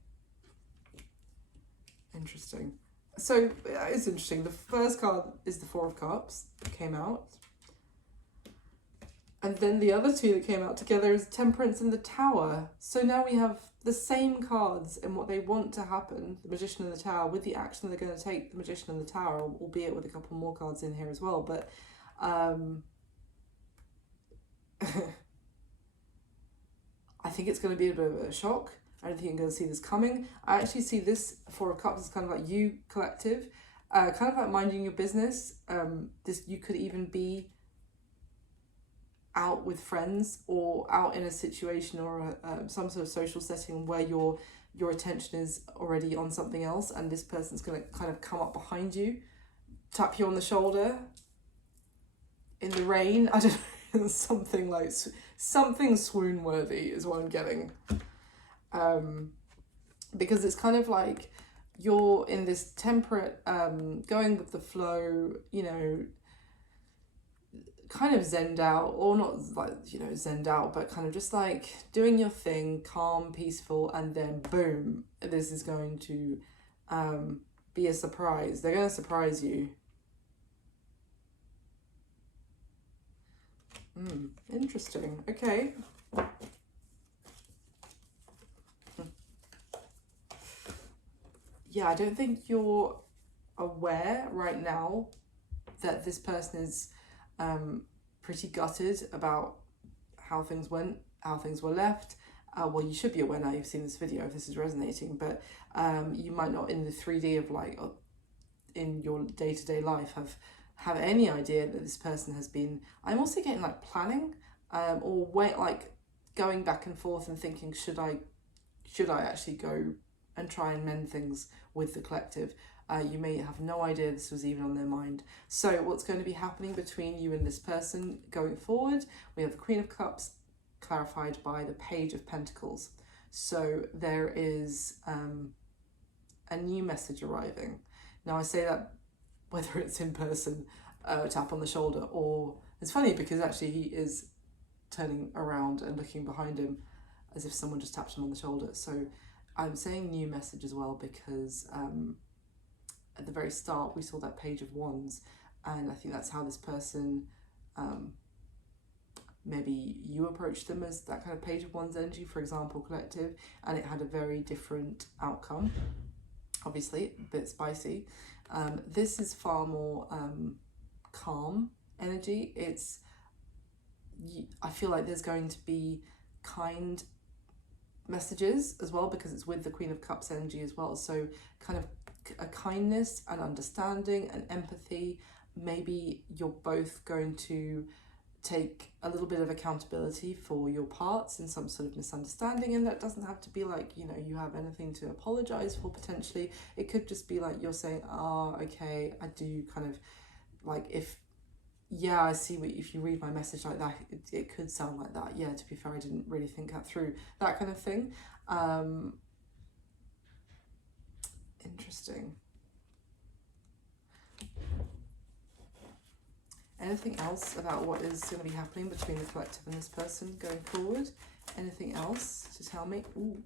Interesting. So, it's interesting. The first card is the Four of Cups that came out. And then the other two that came out together is Temperance and the Tower. So now we have the same cards and what they want to happen, the Magician and the Tower, with the action they're going to take, the Magician and the Tower, albeit with a couple more cards in here as well. But I think it's going to be a bit of a shock. I don't think you're going to see this coming. I actually see this Four of Cups as kind of like you, collective, kind of like minding your business. You could even be out with friends or out in a situation or some sort of social setting where your attention is already on something else, and this person's going to kind of come up behind you, tap you on the shoulder in the rain. I don't know, something swoon worthy is what I'm getting. Because it's kind of like you're in this temperate, going with the flow, you know, kind of zened out, or not like, you know, zened out, but kind of just like doing your thing, calm, peaceful, and then boom, this is going to be a surprise. They're going to surprise you. Interesting. Okay. Yeah, I don't think you're aware right now that this person is pretty gutted about how things went, how things were left. Well, you should be aware now, you've seen this video if this is resonating, but you might not in the 3D of like in your day-to-day life have any idea that this person has been. I'm also getting like planning or wait, like going back and forth and thinking, should I actually go and try and mend things with the collective. You may have no idea this was even on their mind. So what's going to be happening between you and this person going forward? We have the Queen of Cups clarified by the Page of Pentacles. So there is a new message arriving. Now I say that whether it's in person, tap on the shoulder, or it's funny because actually he is turning around and looking behind him as if someone just tapped him on the shoulder. So I'm saying new message as well because at the very start we saw that Page of Wands, and I think that's how this person, maybe you approached them as that kind of Page of Wands energy, for example, collective, and it had a very different outcome. Obviously, a bit spicy. This is far more calm energy. I feel like there's going to be kind messages as well because it's with the Queen of Cups energy as well. So kind of a kindness and understanding and empathy. Maybe you're both going to take a little bit of accountability for your parts in some sort of misunderstanding, and that doesn't have to be like, you know, you have anything to apologize for potentially. It could just be like you're saying, okay, I do kind of like, yeah, I see what, if you read my message like that, it could sound like that. Yeah, to be fair, I didn't really think that through, that kind of thing. Interesting. Anything else about what is going to be happening between the collective and this person going forward? Anything else to tell me? Ooh.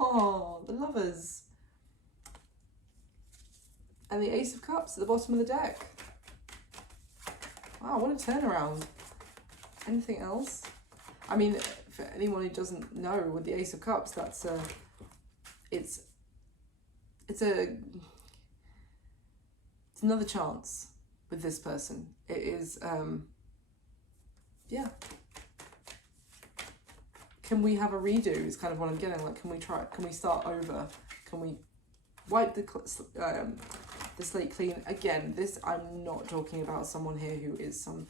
Oh, the Lovers. And the Ace of Cups at the bottom of the deck. Wow, what a turnaround. Anything else? I mean, for anyone who doesn't know, with the Ace of Cups, that's it's another chance with this person. It is, yeah. Can we have a redo is kind of what I'm getting. Like, can we start over? Can we wipe the slate clean? Again, this, I'm not talking about someone here who is some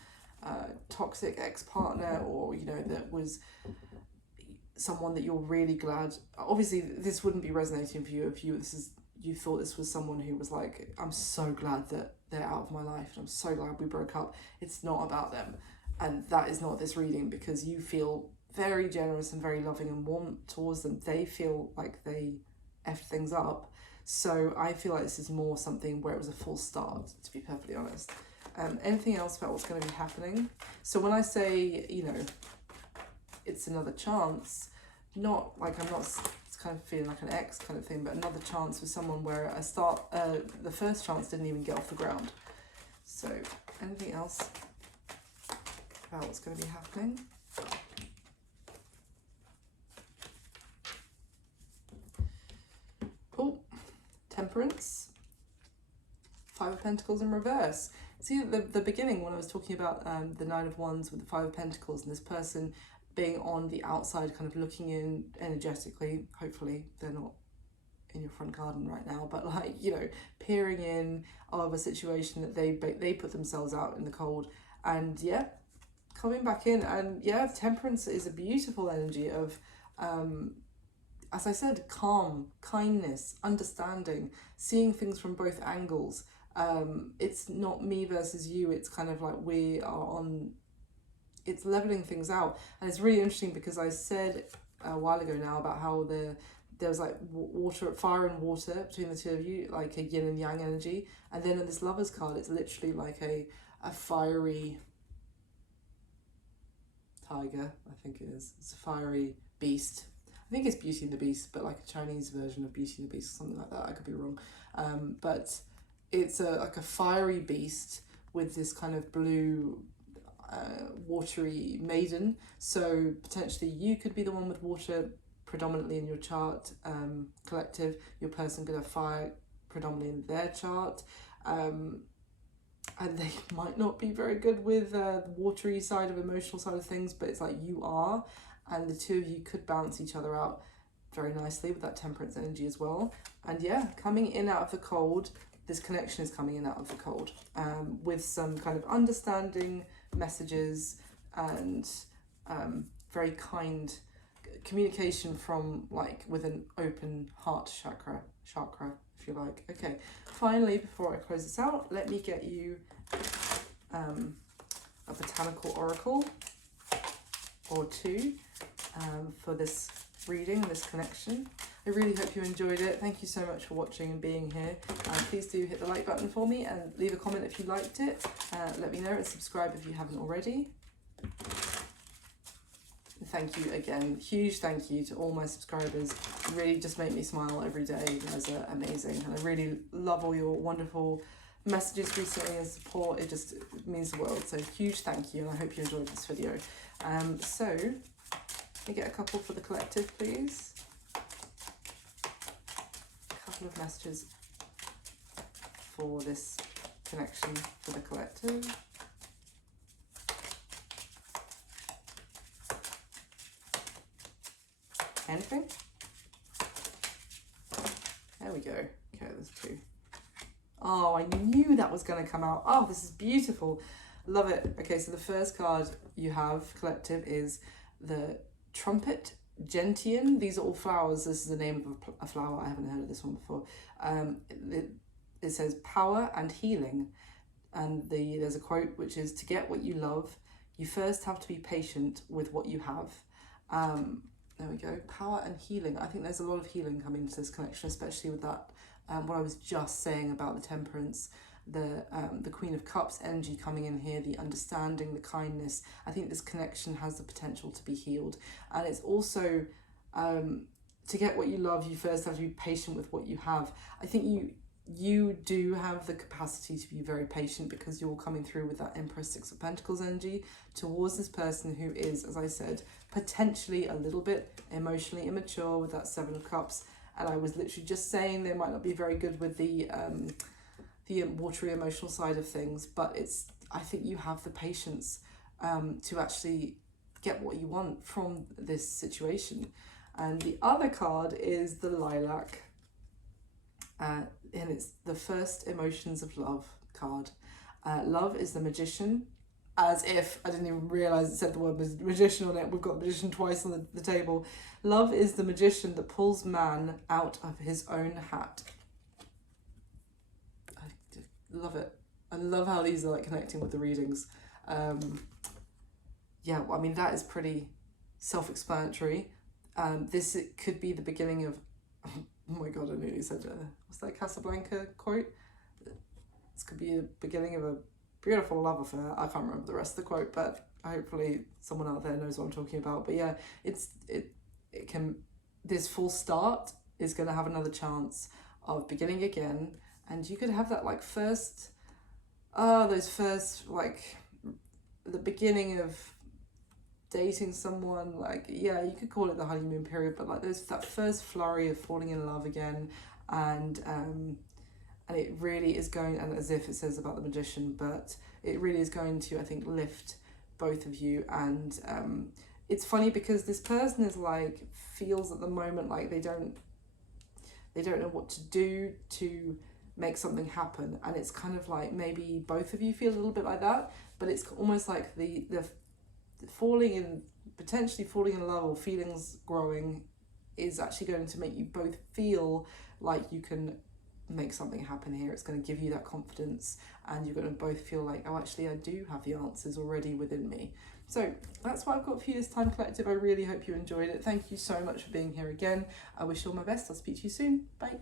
toxic ex-partner, or, you know, that was someone that you're really glad. Obviously, this wouldn't be resonating for you if you thought this was someone who was like, I'm so glad that they're out of my life and I'm so glad we broke up. It's not about them, and that is not this reading, because you feel very generous and very loving and warm towards them. They feel like they effed things up. So I feel like this is more something where it was a false start, to be perfectly honest. Anything else about what's going to be happening? So when I say, you know, it's another chance, not like I'm not, it's kind of feeling like an ex kind of thing, but another chance with someone where the first chance didn't even get off the ground. So anything else about what's going to be happening? Oh, Temperance, Five of Pentacles in reverse. See at the beginning when I was talking about the Nine of Wands with the Five of Pentacles and this person being on the outside, kind of looking in energetically. Hopefully they're not in your front garden right now, but like, you know, peering in of a situation that they put themselves out in the cold, and yeah, coming back in. And yeah, Temperance is a beautiful energy of as I said, calm, kindness, understanding, seeing things from both angles. It's not me versus you. It's kind of like we are on, it's leveling things out. And it's really interesting because I said a while ago now about how there was like fire and water between the two of you, like a yin and yang energy. And then in this Lovers card, it's literally like a a fiery tiger, I think it is. It's a fiery beast. I think it's Beauty and the Beast, but like a Chinese version of Beauty and the Beast, something like that. I could be wrong. But it's like a fiery beast with this kind of blue, watery maiden. So potentially you could be the one with water predominantly in your chart, collective. Your person could have fire predominantly in their chart. And they might not be very good with the watery side of emotional side of things, but it's like you are, and the two of you could balance each other out very nicely with that temperance energy as well. And yeah, coming in out of the cold, this connection is coming in out of the cold, with some kind of understanding messages and very kind communication from, like, with an open heart chakra, if you like. Okay, finally, before I close this out, let me get you a botanical oracle or two for this reading, this connection. I really hope you enjoyed it. Thank you so much for watching and being here. Please do hit the like button for me and leave a comment if you liked it. Let me know and subscribe if you haven't already. Thank you again. Huge thank you to all my subscribers. You really just make me smile every day. You guys are amazing. And I really love all your wonderful messages recently and support. It just means the world. So huge thank you, and I hope you enjoyed this video. So let me get a couple for the collective, please. A couple of messages for this connection for the collective. Anything? There we go. Okay, there's two. Oh, I knew that was going to come out. Oh, this is beautiful. Love it. Okay, so the first card you have, collective, is the Trumpet Gentian. These are all flowers. This is the name of a flower. I haven't heard of this one before. It says power and healing. And there's a quote which is, to get what you love, you first have to be patient with what you have. There we go. Power and healing. I think there's a lot of healing coming into this connection, especially with that, what I was just saying about the temperance, the Queen of Cups energy coming in here, the understanding, the kindness. I think this connection has the potential to be healed. And it's also, to get what you love, you first have to be patient with what you have. I think you do have the capacity to be very patient, because you're coming through with that Empress Six of Pentacles energy towards this person who is, as I said, potentially a little bit emotionally immature with that Seven of Cups. And I was literally just saying they might not be very good with the watery emotional side of things, but I think you have the patience to actually get what you want from this situation. And the other card is the Lilac. And it's the first emotions of love card. Love is the Magician, as if I didn't even realize it said the word magician on it. We've got magician twice on the table. Love is the magician that pulls man out of his own hat. I love it. I love how these are like connecting with the readings. Yeah, I mean, that is pretty self-explanatory. This could be the beginning of, oh my god, I nearly said, what's that Casablanca quote? This could be the beginning of a beautiful love affair. I can't remember the rest of the quote, but hopefully someone out there knows what I'm talking about. But yeah, this full start is going to have another chance of beginning again. And you could have that like the beginning of dating someone, like, yeah, you could call it the honeymoon period, but like that first flurry of falling in love again. And it really is going, and as if it says about the magician, but it really is going to, I think, lift both of you. And it's funny because this person is like, feels at the moment like they don't know what to do to make something happen. And it's kind of like maybe both of you feel a little bit like that, but it's almost like the potentially falling in love or feelings growing is actually going to make you both feel like you can make something happen here. It's going to give you that confidence, and you're going to both feel like, oh, actually I do have the answers already within me. So that's what I've got for you this time, collective. I really hope you enjoyed it. Thank you so much for being here again. I wish you all my best. I'll speak to you soon. Bye.